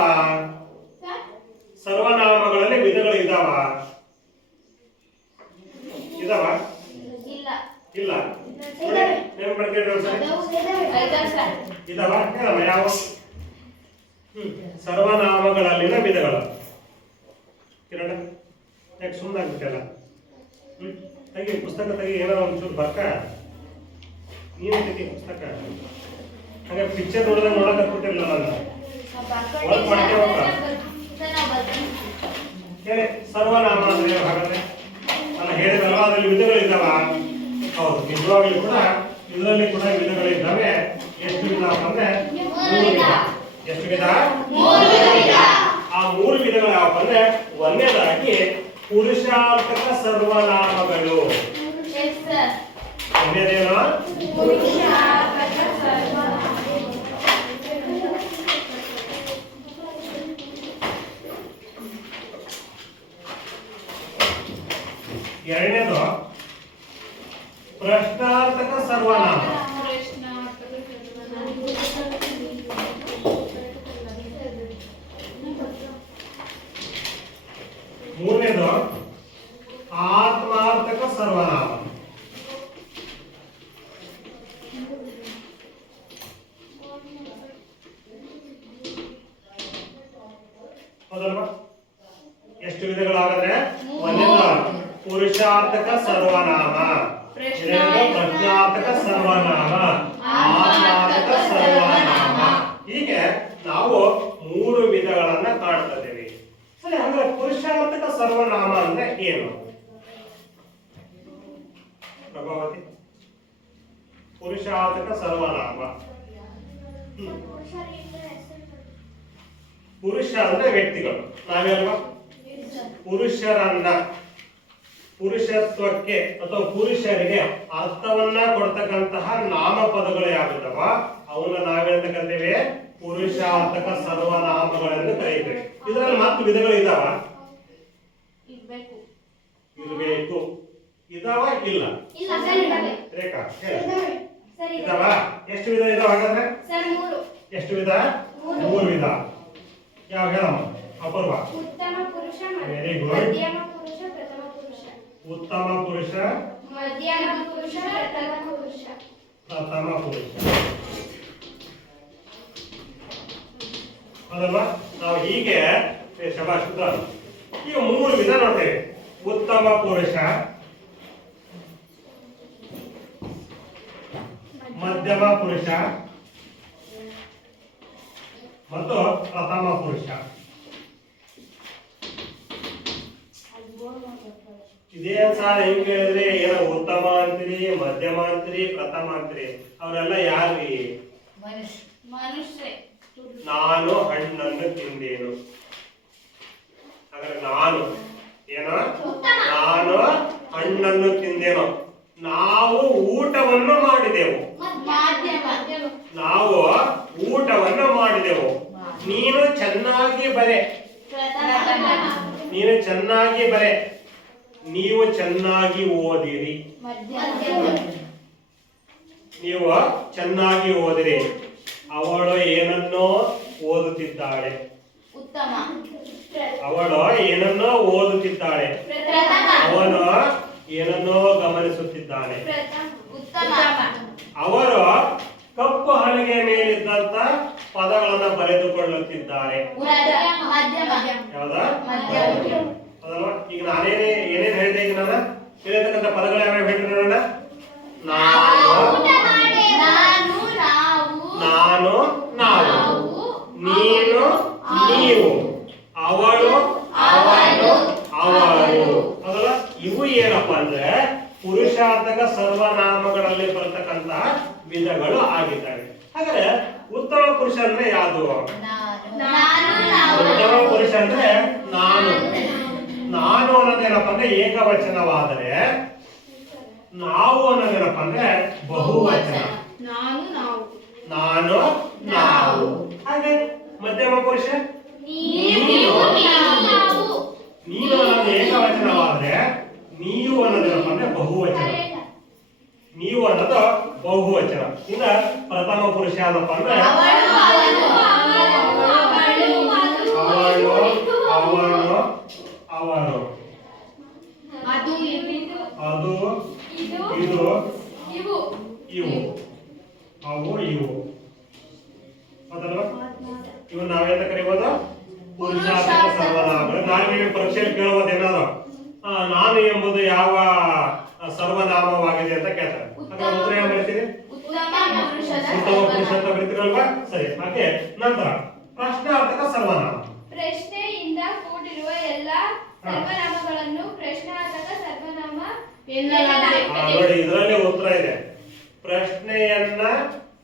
ಸರ್ವನಾಮಗಳಲ್ಲಿ ವಿಧಗಳು ಇದ್ದಾವ? ಇದಾವ? ಇಲ್ಲ. ನೀವು ಬರ್ತೀರಿ ಇದಾವ? ಹೇಳಮ್ಮ ಯಾವ? ಸರ್ವನಾಮಗಳಲ್ಲಿನ ವಿಧಗಳು. ಕಿರಣ ಯಾಕೆ ಸುಮ್ಮನೆ ಆಗ್ಬಿಟ್ಟಲ್ಲ? ತೆಗಿ ಪುಸ್ತಕ ತೆಗಿ, ಏನಾರ ಒಂಚೂರು ಬರ್ಕ ನೀನು ತೆಗಿ ಪುಸ್ತಕ. ಹಾಗೆ ಪಿಕ್ಚರ್ ನೋಡಿದಾಗ ನೋಡಕ್ ಹತ್ಬಿಟ್ಟಿಲ್ಲ ನಾನು ವರ್ಕ್ ಮಾಡ್ತೇ ಹೋಗ. ಹೇಳಿ ಸರ್ವನಾಮ ಅಂದ್ರೆ ಹಾಗಾದ್ರೆ ನಾನು ಹೇಳಿದಲ್ಲ, ಅದರಲ್ಲಿ ವಿಧಗಳಿದ್ದಾವ? ಹೌದು, ನಿಜವಾಗ್ಲೂ ಕೂಡ ಇದರಲ್ಲಿ ಕೂಡ ವಿಧಗಳಿದ್ದಾವೆ. ಎಷ್ಟು ವಿಧ ಅಂದ್ರೆ 3 ವಿಧ. ಎಷ್ಟು ವಿಧ? 3 ವಿಧ. ಆ 3 ವಿಧಗಳು ಯಾವಪ್ಪ ಅಂದ್ರೆ ಒಂದನೇದಾಗಿ ಪುರುಷಾರ್ಥಕ ಸರ್ವನಾಮಗಳು. ಒಂದೇದೇನೋ ಎರಡನೇದು ಪ್ರಶ್ನಾರ್ಥಕ ಸರ್ವನಾಮ. ಮೂರನೇದು ಆತ್ಮಾರ್ಥಕ ಸರ್ವನಾಮ. ಹೌದಲ್ವಾ? ಎಷ್ಟು ವಿಧಗಳಾಗದ್ರೆ? ಒಂದನೇದು ಪುರುಷಾರ್ಥಕ ಸರ್ವನಾಮ, ಪ್ರಶ್ನಾರ್ಥಕ ಸರ್ವನಾಮ, ಆತ್ಮಾರ್ಥಕ ಸರ್ವನಾಮ. ಹೀಗೆ ನಾವು 3 ವಿಧಗಳನ್ನ ಕಾಣ್ತಿದ್ದೇವೆ. ಸರಿ, ಹಾಗಾದ್ರೆ ಪುರುಷಾರ್ಥಕ ಸರ್ವನಾಮ ಅಂದ್ರೆ ಏನು ಪ್ರಭಾವತಿ? ಪುರುಷಾರ್ಥಕ ಸರ್ವನಾಮ, ಪುರುಷ ಅಂದ್ರೆ ವ್ಯಕ್ತಿಗಳು, ನಾವೆಲ್ವಾ? ಪುರುಷರನ್ನ, ಪುರುಷತ್ವಕ್ಕೆ ಅಥವಾ ಪುರುಷರಿಗೆ ಅರ್ಥವನ್ನ ಕೊಡ್ತಕ್ಕಂತಹ ನಾಮಪದಗಳು ಯಾವಿದಾವ ಅವನ್ನ ನಾವೇಂತ ಕರಿತೇವೆ? ಪುರುಷಾರ್ಥಕ ಸರ್ವನಾಮಗಳೆಂದು ಕರೆಯುತ್ತೇವೆ. ಇದರಲ್ಲಿ ಮತ್ತು ವಿಧಗಳು ಇದಾವ? ಇರಬೇಕು. ಇದಾವ? ಇಲ್ಲ. ರೇಖಾ ಇದಾವ? ಎಷ್ಟು ವಿಧ ಇದಾವ ಹಾಗಾದ್ರೆ? ಎಷ್ಟು ವಿಧ? 3 ವಿಧ. ಯಾವ ಹೇಳಮ್ಮ? ಅಪೂರ್ವ. ಉತ್ತಮ ಪುರುಷ, ವೆರಿ ಗುಡ್. ಮಧ್ಯಮ ಪುರುಷ, ಪ್ರಥಮ ಪುರುಷ. ಉತ್ತಮ ಪುರುಷ, ಮಧ್ಯಮ ಪುರುಷ, ಪ್ರಥಮ ಪುರುಷ. ಪ್ರಥಮ ಪುರುಷ. ಹೌದಲ್ವಾ? ನಾವು ಹೀಗೆ ಶಭಾಷ್ ಈಗ 3 ವಿಧ ನೋಡ್ತೇವೆ. ಉತ್ತಮ ಪುರುಷ, ಮಧ್ಯಮ ಪುರುಷ ಮತ್ತು ಪ್ರಥಮ ಪುರುಷ. ಇದೇ ಸಾರ್ ಹೆಂಗ್ ಹೇಳಿದ್ರೆ ಏನೋ ಉತ್ತಮ ಅಂತೀರಿ, ಮಧ್ಯಮ ಅಂತೀರಿ, ಪ್ರಥಮ ಅಂತೀರಿ. ಅವರೆಲ್ಲ ಯಾರ್ರಿ? ಮನುಷ್ಯ. ನಾನು ಹಣ್ಣನ್ನು ತಿಂದೇನು. ಹಾಗಾದ್ರೆ ನಾನು ಏನೋ? ನಾನು ಹಣ್ಣನ್ನು ತಿಂದೇನು. ನಾವು ಊಟವನ್ನು ಮಾಡಿದೆವು. ನಾವು ಊಟವನ್ನು ಮಾಡಿದೆವು. ನೀನು ಚೆನ್ನಾಗಿ ಬರೆ. ನೀನು ಚೆನ್ನಾಗಿ ಬರೆ. ನೀವು ಚೆನ್ನಾಗಿ ಓದಿರಿ. ನೀವು ಚೆನ್ನಾಗಿ ಓದಿರಿ. ಅವಳು ಏನನ್ನೋ ಓದುತ್ತಿದ್ದಾಳೆ. ಉತ್ತಮ. ಅವಳು ಏನನ್ನೋ ಓದುತ್ತಿದ್ದಾಳೆ. ಅವನು ಏನನ್ನೋ ಗಮನಿಸುತ್ತಿದ್ದಾನೆ. ಉತ್ತಮ. ಅವರು ಕಪ್ಪು ಹಲಗೆ ಮೇಲಿದ್ದಂತ ಪದಗಳನ್ನ ಬರೆದುಕೊಳ್ಳುತ್ತಿದ್ದಾರೆ. ಯಾವ್ದಾ? ಅದಲ್ವಾ? ಈಗ ಏನೇನ್ ಹೇಳಿದೆ? ಈಗ ನಾನು ಹೇಳಿರ್ತಕ್ಕಂಥ ಪದಗಳು ಯಾವ್ಯಾವ ಹೇಳಿ ನೋಡೋಣ. ನಾನು, ನಾವು, ನೀನು, ನೀವು, ಅವಳು, ಅವನು, ಅವರು. ಅದಲ್ಲ, ಇವು ಏನಪ್ಪ ಅಂದ್ರೆ ಪುರುಷಾರ್ಥಕ ಸರ್ವನಾಮಗಳಲ್ಲಿ ಬರ್ತಕ್ಕಂತಹ ವಿಧಗಳು ಆಗಿದ್ದಾವೆ. ಹಾಗಾದ್ರೆ ಉತ್ತಮ ಪುರುಷ ಅಂದ್ರೆ ಯಾವುದು? ಉತ್ತಮ ಪುರುಷ ಅಂದ್ರೆ ನಾನು. ನಾನು ಅನ್ನೋದೇನಪ್ಪ ಅಂದ್ರೆ ಏಕವಚನವಾದರೆ, ನಾವು ಅನ್ನೋದೇನಪ್ಪ ಅಂದ್ರೆ ಬಹುವಚನ. ನಾನು, ನಾವು. ಹಾಗೆ ಮಧ್ಯಮ ಪುರುಷ ನೀನು ಅನ್ನೋದು ಏಕವಚನವಾದ್ರೆ, ನೀವು ಅನ್ನೋದೇನಪ್ಪ ಅಂದ್ರೆ ಬಹುವಚನ. ನೀವು ಅನ್ನೋದು ಬಹುವಚನ. ಇನ್ನ ಪ್ರಥಮ ಪುರುಷ ಏನಪ್ಪ ಅಂದ್ರೆ ಅವಳು, ಅವನು, ಅವರು. ಅದು, ಇದು, ಇವು, ಅವು, ಇವು. ಹೌದಲ್ವಾ? ಇವು ನಾವೇಂತ ಕರಿಬೋದು? ಪುರುಷಾರ್ಥಕ ಸರ್ವನಾಮಗಳು. ನಾಳೆ ಪರೀಕ್ಷೆಯಲ್ಲಿ ಕೇಳಬಹುದು ಏನಾದ್ರು ನಾನು ಎಂಬುದು ಯಾವ ಸರ್ವನಾಮವಾಗಿದೆ ಅಂತ ಕೇಳ್ತಾರೆ. ಹಾಗಾದ್ರೆ ಉತ್ತರ ಏನು ಬರೀತೀರಿ? ಉತ್ತಮ ಪುರುಷ ಅಂತ ಬರೀತೀರಲ್ವಾ? ಸರಿ. ಹಾಗೆ ನಂತರ ಪ್ರಶ್ನಾರ್ಥಕ ಸರ್ವನಾಮ. ಪ್ರಶ್ನೆಯಿಂದ ಕೂಡಿರುವ ಎಲ್ಲಾ ಸರ್ವನಾಮಗಳನ್ನು ಪ್ರಶ್ನಾರ್ಥಕ ಸರ್ವನಾಮ ನೋಡಿ, ಇದರಲ್ಲಿ ಉತ್ತರ ಇದೆ. ಪ್ರಶ್ನೆಯನ್ನ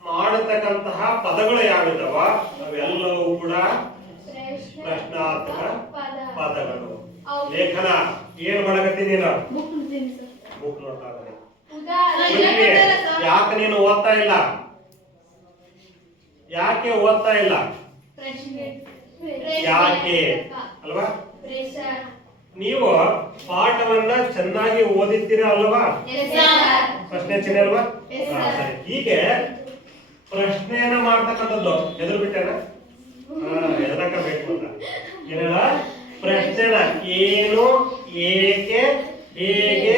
ಮಾಡತಕ್ಕಂತಹ ಪದಗಳು ಯಾವಿದಾವ ಅವೆಲ್ಲವೂ ಕೂಡ ಪ್ರಶ್ನಾರ್ಥಕ ಪದಗಳು. ಲೇಖನ ಏನ್ ಮಾಡಕತ್ತೀನಿ ನೀನು? ಬುಕ್ ನೋಡ್ತಾ ಇದ್ದೀನಿ. ಯಾಕೆ ನೀನು ಓದ್ತಾ ಇಲ್ಲ? ಯಾಕೆ ಓದ್ತಾ ಇಲ್ಲ? ಯಾಕೆ ಅಲ್ವಾ? ನೀವು ಪಾಠವನ್ನ ಚೆನ್ನಾಗಿ ಓದಿದ್ದೀರಾ ಅಲ್ವಾ? ಪ್ರಶ್ನೆ ಚಿಹ್ನೆ ಅಲ್ವಾ? ಸರಿ. ಹೀಗೆ ಪ್ರಶ್ನೆಯನ್ನ ಮಾಡ್ತಕ್ಕಂಥದ್ದು ಎದುರು ಬಿಟ್ಟೇನ ಎದುರಬೇಕು ಅಂತ ಏನ ಪ್ರಶ್ನೆನ ಏನು, ಏಕೆ, ಹೇಗೆ,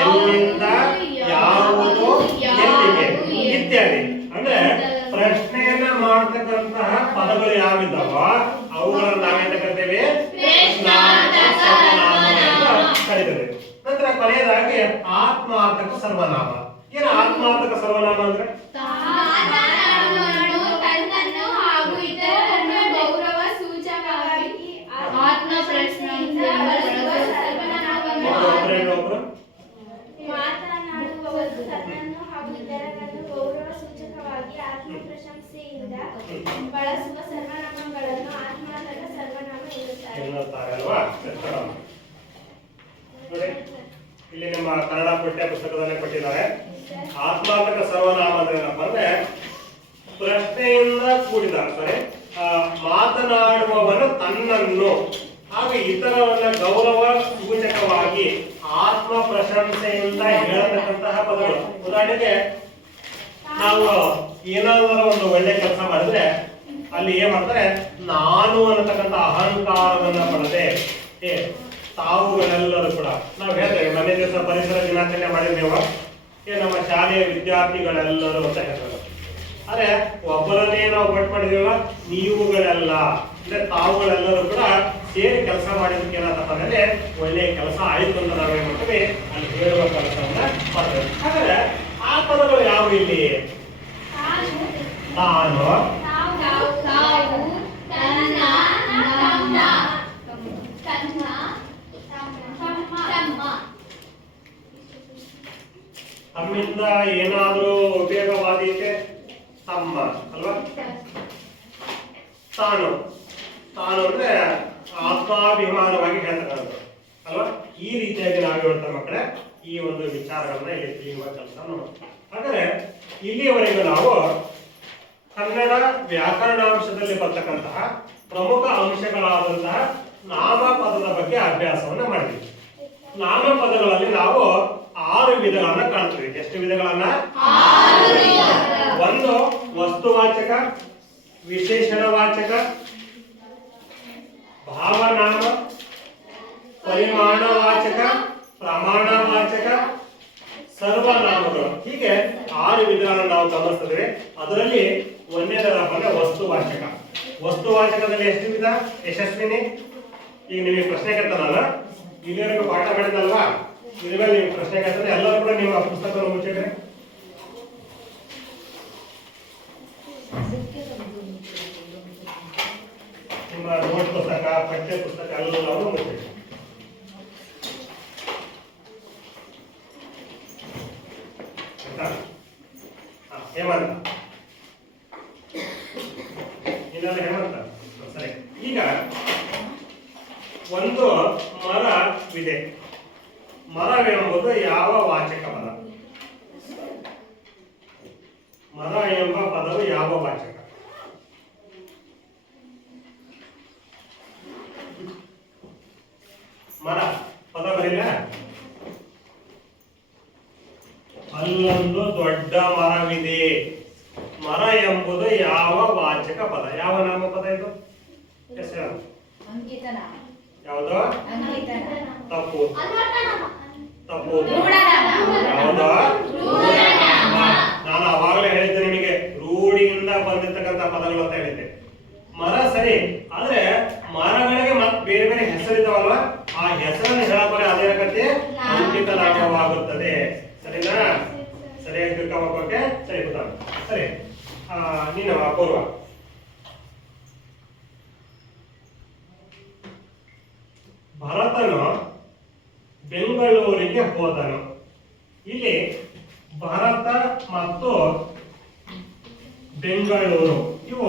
ಎಲ್ಲಿಂದ, ಯಾವುದು, ಎಲ್ಲಿಗೆ ಇತ್ಯಾದಿ. ಅಂದ್ರೆ ಪ್ರಶ್ನೆಯನ್ನ ಮಾಡ್ತಕ್ಕಂತಹ ಪದಗಳು ಯಾವಿದ್ದಾವ ಅವುಗಳನ್ನ ನಾವೇಂತ ಕರಿತೇವೆ? ಕರೀತೇವೆ. ನಂತರ ಕೊನೆಯದಾಗಿ ಆತ್ಮಾರ್ಥಕ ಸರ್ವನಾಮ. ಏನು ಆತ್ಮಾರ್ಥಕ ಸರ್ವನಾಮ ಅಂದ್ರೆ? ತನ್ನನ್ನು ಹಾಗೂ ಇತರರನ್ನು ಗೌರವ ಸೂಚಕವಾಗಿ ಆತ್ಮ ಪ್ರಶ್ನೆಯಿಂದ ಬಳಸುವ ಸರ್ವನಾಮವನ್ನು ಮಾತನಾಡುವವರು ತನ್ನನ್ನು ಹಾಗೂ ಇತರರನ್ನು ಗೌರವ ಸೂಚಕವಾಗಿ ಆತ್ಮ ಪ್ರಶಂಸೆಯಿಂದ ಬಳಸುವ ಸರ್ವನಾಮಗಳನ್ನು ಆತ್ಮಾರ್ಥಕ ಸರ್ವನಾಮ ಎನ್ನುತ್ತಾರೆ ಅಲ್ವಾ? ನೋಡಿ, ಇಲ್ಲಿ ನಿಮ್ಮ ಕನ್ನಡ ಪಠ್ಯ ಪುಸ್ತಕದಲ್ಲಿ ಕೊಟ್ಟಿದ್ದಾರೆ. ಆತ್ಮಾರ್ಥಕ ಸರ್ವನಾಮ ಅಂದ್ರೆ ಏನಪ್ಪ ಅಂದ್ರೆ ಪ್ರಶ್ನೆಯಿಂದ ಕೂಡಿದ, ಮಾತನಾಡುವವನು ತನ್ನನ್ನು ಹಾಗೂ ಇತರವನ್ನ ಗೌರವ ಸೂಚಕವಾಗಿ ಆತ್ಮ ಪ್ರಶಂಸೆಯಿಂದ ಹೇಳತಕ್ಕಂತಹ ಪದಗಳು. ಉದಾಹರಣೆಗೆ ನಾವು ಏನಾದರೂ ಒಂದು ಒಳ್ಳೆ ಕೆಲಸ ಮಾಡಿದ್ರೆ ಅಲ್ಲಿ ಏನ್ ಮಾಡ್ತಾರೆ? ನಾನು ಅನ್ನತಕ್ಕಂಥ ಅಹಂಕಾರವನ್ನ ಪಡೆದೆ ತಾವುಗಳೆಲ್ಲರೂ ಕೂಡ ನಾವು ಹೇಳ್ತೇವೆ. ಮನೆ ದಿವಸ ಪರಿಸರ ದಿನಾಚರಣೆ ಮಾಡಿದ್ದೇವ ನಮ್ಮ ಶಾಲೆಯ ವಿದ್ಯಾರ್ಥಿಗಳೆಲ್ಲರೂ ಅಂತ ಹೇಳ್ತಾರೆ. ಆದ್ರೆ ಒಬ್ಬರನ್ನೇ ನಾವು ಪಟ್ಟು ಮಾಡಿದೇವ ನೀವುಗಳೆಲ್ಲ ಅಂದ್ರೆ ತಾವುಗಳೆಲ್ಲರೂ ಕೂಡ ಸೇರಿ ಕೆಲಸ ಮಾಡಿದಕ್ಕೆ ಏನಾಗ್ತಪ್ಪ ಅಂದ್ರೆ ಒಳ್ಳೆಯ ಕೆಲಸ ಆಯ್ತು ಅಂತ ನಾವೇನ್ ಮಾಡ್ತೀವಿ ಅಲ್ಲಿ ಹೇಳುವ ಕೆಲಸವನ್ನ ಮಾಡ್ತೇವೆ. ಹಾಗಾದ್ರೆ ಆ ಪದಗಳು ಯಾವ ಇಲ್ಲಿ? ತಾನು, ತಮ್ಮಿಂದ ಏನಾದ್ರೂ ಉಪಯೋಗವಾದೀತೆ ತಮ್ಮ ಅಲ್ವಾ? ತಾನು, ತಾನು ಅಂದ್ರೆ ಆತ್ಮಾಭಿಮಾನವಾಗಿ ಹೇಳ್ತಕ್ಕಂಥದ್ದು ಅಲ್ವಾ? ಈ ರೀತಿಯಾಗಿ ನಾವು ಹೇಳ್ತಾ ಮಕ್ಕಳೇ ಈ ಒಂದು ವಿಚಾರಗಳನ್ನ ಇಲ್ಲಿ ತಿಳಿಯುವ ಕೆಲಸ ಮಾಡ್ತೀವಿ. ಹಾಗಾದ್ರೆ ಇಲ್ಲಿಯವರೆಗೂ ನಾವು ಕನ್ನಡ ವ್ಯಾಕರಣಾಂಶದಲ್ಲಿ ಬರ್ತಕ್ಕಂತಹ ಪ್ರಮುಖ ಅಂಶಗಳಾದಂತಹ ನಾಮಪದದ ಬಗ್ಗೆ ಅಭ್ಯಾಸವನ್ನ ಮಾಡಿದ್ವಿ. ನಾಮಪದಗಳಲ್ಲಿ ನಾವು 6 ವಿಧಗಳನ್ನ ಕಾಣ್ತೀವಿ. ಎಷ್ಟು ವಿಧಗಳನ್ನ? ಒಂದು ವಸ್ತುವಾಚಕ, ವಿಶೇಷಣವಾಚಕ, ಭಾವನಾಮ, ಪರಿಮಾಣವಾಚಕ, ಪ್ರಮಾಣವಾಚಕ, ಸರ್ವನಾಮಗಳು. ಹೀಗೆ 6 ವಿಧಗಳನ್ನು ನಾವು ಗಮನಿಸ್ತೇವೆ. ಅದರಲ್ಲಿ ಒಂದನೇದರ ವಸ್ತುವಾಚಕ. ವಸ್ತುವಾಚಕದಲ್ಲಿ ಎಷ್ಟು ವಿಧ ಯಶಸ್ವಿನಿ? ಈಗ ನಿಮಗೆ ಪ್ರಶ್ನೆ ಕೇಳ್ತಾನಲ್ಲ, ಇಲ್ಲಿವರೆಗೂ ಪಾಠ ಮಾಡಿದಲ್ವಾ, ಇದ್ರ ಮೇಲೆ ನೀವು ಪ್ರಶ್ನೆ ಕೇಳ್ತಾನೆ. ಎಲ್ಲರೂ ಕೂಡ ನಿಮ್ಮ ಪುಸ್ತಕವನ್ನು ಮುಚ್ಚಿದ್ರೆ ನಿಮ್ಮ ನೋಟ್ ಪುಸ್ತಕ, ಪಠ್ಯ ಪುಸ್ತಕ ಎಲ್ಲವೂ ಮುಚ್ಚಿದ್ರೆ. ಹೇಮಂತ, ಇನ್ನೊಂದು ಹೇಮಂತ. ಸರಿ, ಈಗ ಒಂದು ಮರವಿದೆ. ಮರವೆಂಬುದು ಯಾವ ವಾಚಕ ಪದ? ಮರ ಎಂಬ ಪದವು ಯಾವ ವಾಚಕ? ಮರ ಪದ ಬರೀಲ್ಲ. ಅಲ್ಲೊಂದು ದೊಡ್ಡ ಮರವಿದೆ. ಮರ ಎಂಬುದು ಯಾವ ವಾಚಕ ಪದ? ಯಾವ ನಾಮಪದ ಇದು? ಅಂಕಿತ ನಾಮ. ಯಾವುದು? ಅಂಕಿತ ನಾಮ. ತಪ್ಪು ತಪ್ಪು. ರೂಢನಾಮ. ಯಾವುದು? ನಾನು ಅವಾಗಲೇ ಹೇಳಿದ್ದೆ ನಿಮಗೆ, ರೂಢಿಯಿಂದ ಬಂದಿರ್ತಕ್ಕಂಥ ಪದಗಳು ಅಂತ ಹೇಳಿದ್ದೆ. ಮರ ಸರಿ, ಆದ್ರೆ ಮರಗಳಿಗೆ ಮತ್ತೆ ಬೇರೆ ಬೇರೆ ಹೆಸರಿದಾವಲ್ವಾ, ಆ ಹೆಸರನ್ನು ಹೇಳಬಾರೆ ಅದೇನಕತ್ತೆ ಅಂಕಿತ ನಾಮವಾಗುತ್ತದೆ. ಸರಿನಾ? ಸರಿಯಾಗಿ ತಿಳ್ಕೊಬೇಕು. ಸರಿ ಗೊತ್ತಾಗ. ಸರಿ, ನೀನು ಅಪೂರ್ವ. ಭರತನು ಬೆಂಗಳೂರಿಗೆ ಹೋದನು. ಇಲ್ಲಿ ಭರತ ಮತ್ತು ಬೆಂಗಳೂರು ಇವು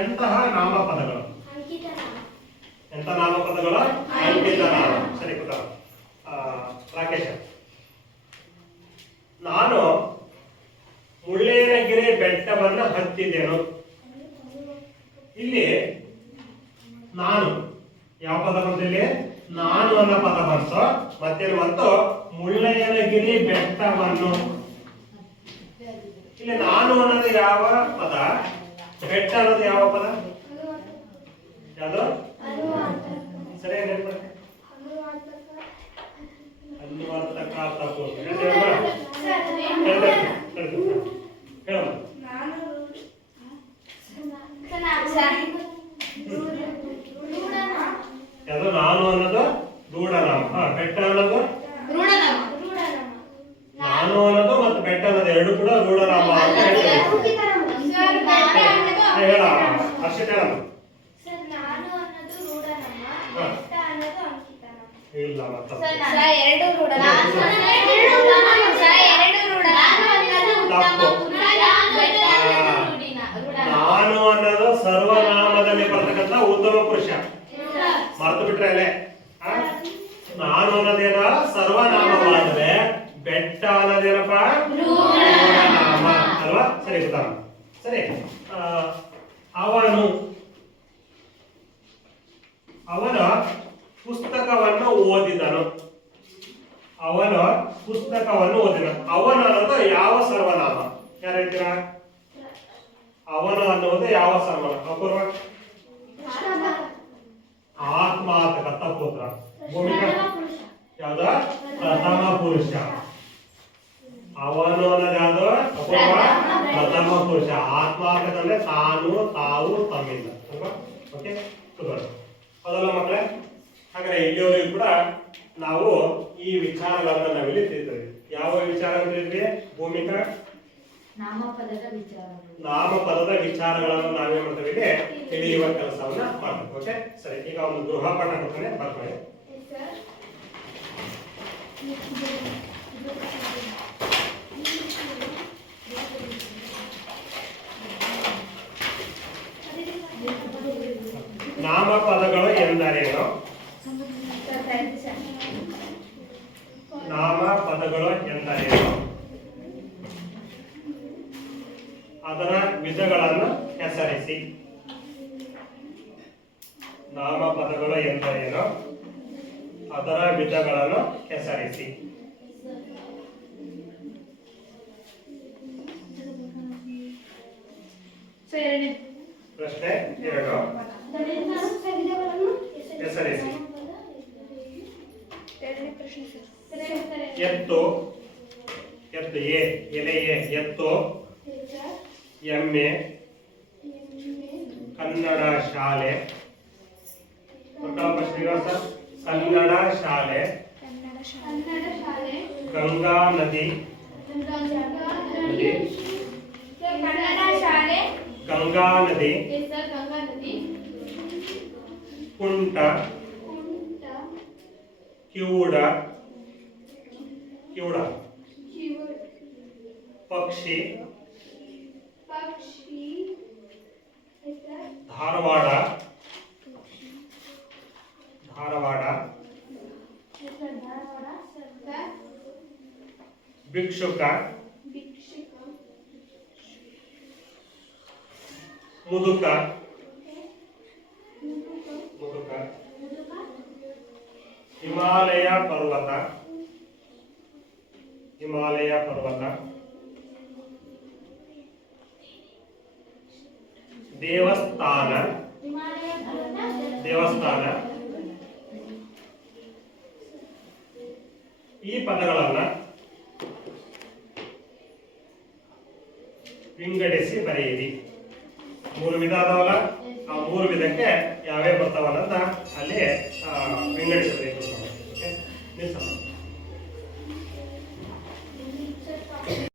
ಎಂತಹ ನಾಮಪದಗಳು? ಎಂತ ನಾಮಪದಗಳು? ಅಂಕಿತ ನಾಮ. ಸರಿ ಗೊತ್ತಾಗ. ರಾಕೇಶ, ನಾನು ಮುಳ್ಳಯ್ಯನಗಿರಿ ಬೆಟ್ಟವನ್ನು ಹತ್ತಿದೆನು. ಇಲ್ಲಿ ನಾನು ಯಾವ ಪದ ಬಂತು? ಇಲ್ಲಿ ನಾನು ಅನ್ನೋ ಪದ ಬಂತು. ಮತ್ತೇನು ಬಂತು? ಮುಳ್ಳಯ್ಯನಗಿರಿ ಬೆಟ್ಟವನ್ನು. ಇಲ್ಲಿ ನಾನು ಅನ್ನೋದು ಯಾವ ಪದ? ಬೆಟ್ಟ ಅನ್ನೋದು ಯಾವ ಪದ? ಯಾವುದು? ಸರಿ, ನೆನಪು. ಅನ್ವರ್ತಕ. ತಪ್ಪು. ಯಾವುದು? ನಾನು ಅನ್ನೋದು ರೂಢನಾಮ. ಬೆಟ್ಟ ಅನ್ನೋದು ನಾನು ಅನ್ನೋದು ಮತ್ತು ಬೆಟ್ಟ ಅನ್ನೋದು ಎರಡು ಕೂಡ ರೂಢನಾಮ ಅಂತ ಹೇಳ್ತಾರೆ. ಹೇಳ ಅರ್ಷಿತ ಹೇಳಮ್ಮ. ಇಲ್ಲ ಮತ್ತೆ ಎರಡು ರೂಢನಾಮ. ನಾನು ಅನ್ನೋದು ಸರ್ವನಾಮದಲ್ಲಿ ಬರ್ತಕ್ಕಂಥ ಉತ್ತಮ ಪುರುಷ. ಮರ್ತು ಬಿಟ್ರೆ ಅಲ್ಲೇ. ನಾನು ಅನ್ನೋದೇನ ಸರ್ವನಾಮವಾದರೆ ಬೆಟ್ಟ ಅನ್ನೋದೇನಪ್ಪ ರೂಢನಾಮ ಅಲ್ವಾ? ಸರಿ ಗೊತ್ತಾ? ಸರಿ, ಅವನು ಪುಸ್ತಕವನ್ನು ಓದಿದನು. ಅವನು ಪುಸ್ತಕವನ್ನು ಓದಿದನು. ಅವನು ಅನ್ನೋದು ಯಾವ ಸರ್ವನಾಮ? ಯಾರು ಹೇಳ್ತೀರಾ? ಅವನು ಅನ್ನೋದು ಯಾವ ಸರ್ವನಾಮ? ಅಪೂರ್ವ. ಆತ್ಮಾರ್ಥಕ. ತಪ್ಪುತ್ರ. ಭೂಮಿಕಾ ಯಾವ್ದು? ಪ್ರಥಮ ಪುರುಷ. ಅವನು ಅನ್ನೋದು ಯಾವ್ದು? ಅಪೂರ್ವ. ಪ್ರಥಮ ಪುರುಷ. ಆತ್ಮಾರ್ಥಕ ಅಂದ್ರೆ ತಾನು, ತಾವು, ತಮ್ಮಿಂದ. ಓಕೆ, ಹೌದಲ್ಲ ಮಕ್ಕಳೇ? ಹಾಗಾದ್ರೆ ಇಲ್ಲಿವರೆಗೂ ಕೂಡ ನಾವು ಈ ವಿಚಾರಗಳನ್ನ ನಾವಿಲ್ಲಿ ತಿಳಿದ್ವಿ. ಯಾವ ವಿಚಾರ ತಿಳಿದ್ವಿ? ಭೂಮಿಕಾ ನಾಮಪದದ ವಿಚಾರ. ನಾಮಪದದ ವಿಚಾರಗಳನ್ನು ನಾವೇನ್ ಮಾಡ್ತೇವೆ? ಇಲ್ಲಿ ತಿಳಿಯುವ ಕೆಲಸವನ್ನ ಮಾಡ್ಬೇಕು. ಓಕೆ, ಸರಿ. ಈಗ ಒಂದು ಗೃಹಪಾಠ ಕೊಡ್ತಾನೆ, ಬರ್ಕೊಳ್ಳಿ. ನಾಮಪದಗಳು ಎಂದರೇನು? ನಾಮಪದಗಳು ಎಂದರೇನು? ಅದರ ವಿಧಗಳನ್ನು ಹೆಸರಿಸಿ. ನಾಮಪದಗಳು ಎಂದರೇನು? ಅದರ ವಿಧಗಳನ್ನು ಹೆಸರಿಸಿ. ಪ್ರಶ್ನೆ 2 ಹೆಸರಿಸಿ. ಎತ್ತು ಎತ್ತು ಎಲೆ ಎತ್ತು, ಎಮ್ಮೆ, ಕನ್ನಡ ಶಾಲೆ, ಕನ್ನಡ ಶಾಲೆ, ಗಂಗಾ ನದಿ, ಗಂಗಾ ನದಿ, ಕುಂಟ, ಕಿವುಡ, ಪಕ್ಷಿ, ಧಾರವಾಡ, ಭಿಕ್ಷುಕ, ಮುದುಕ, ಹಿಮಾಲಯ ಪರ್ವತ, ದೇವಸ್ಥಾನ, ಈ ಪದಗಳನ್ನ ವಿಂಗಡಿಸಿ ಬರೆಯಿರಿ. 3 ವಿಧ ಅದಾವಲ್ಲ, ಆ 3 ವಿಧಕ್ಕೆ ಯಾವ್ಯಾವ ಬರ್ತಾವಲ್ಲ ಅಂತ ಅಲ್ಲಿ ವಿಂಗಡಿಸಬೇಕು.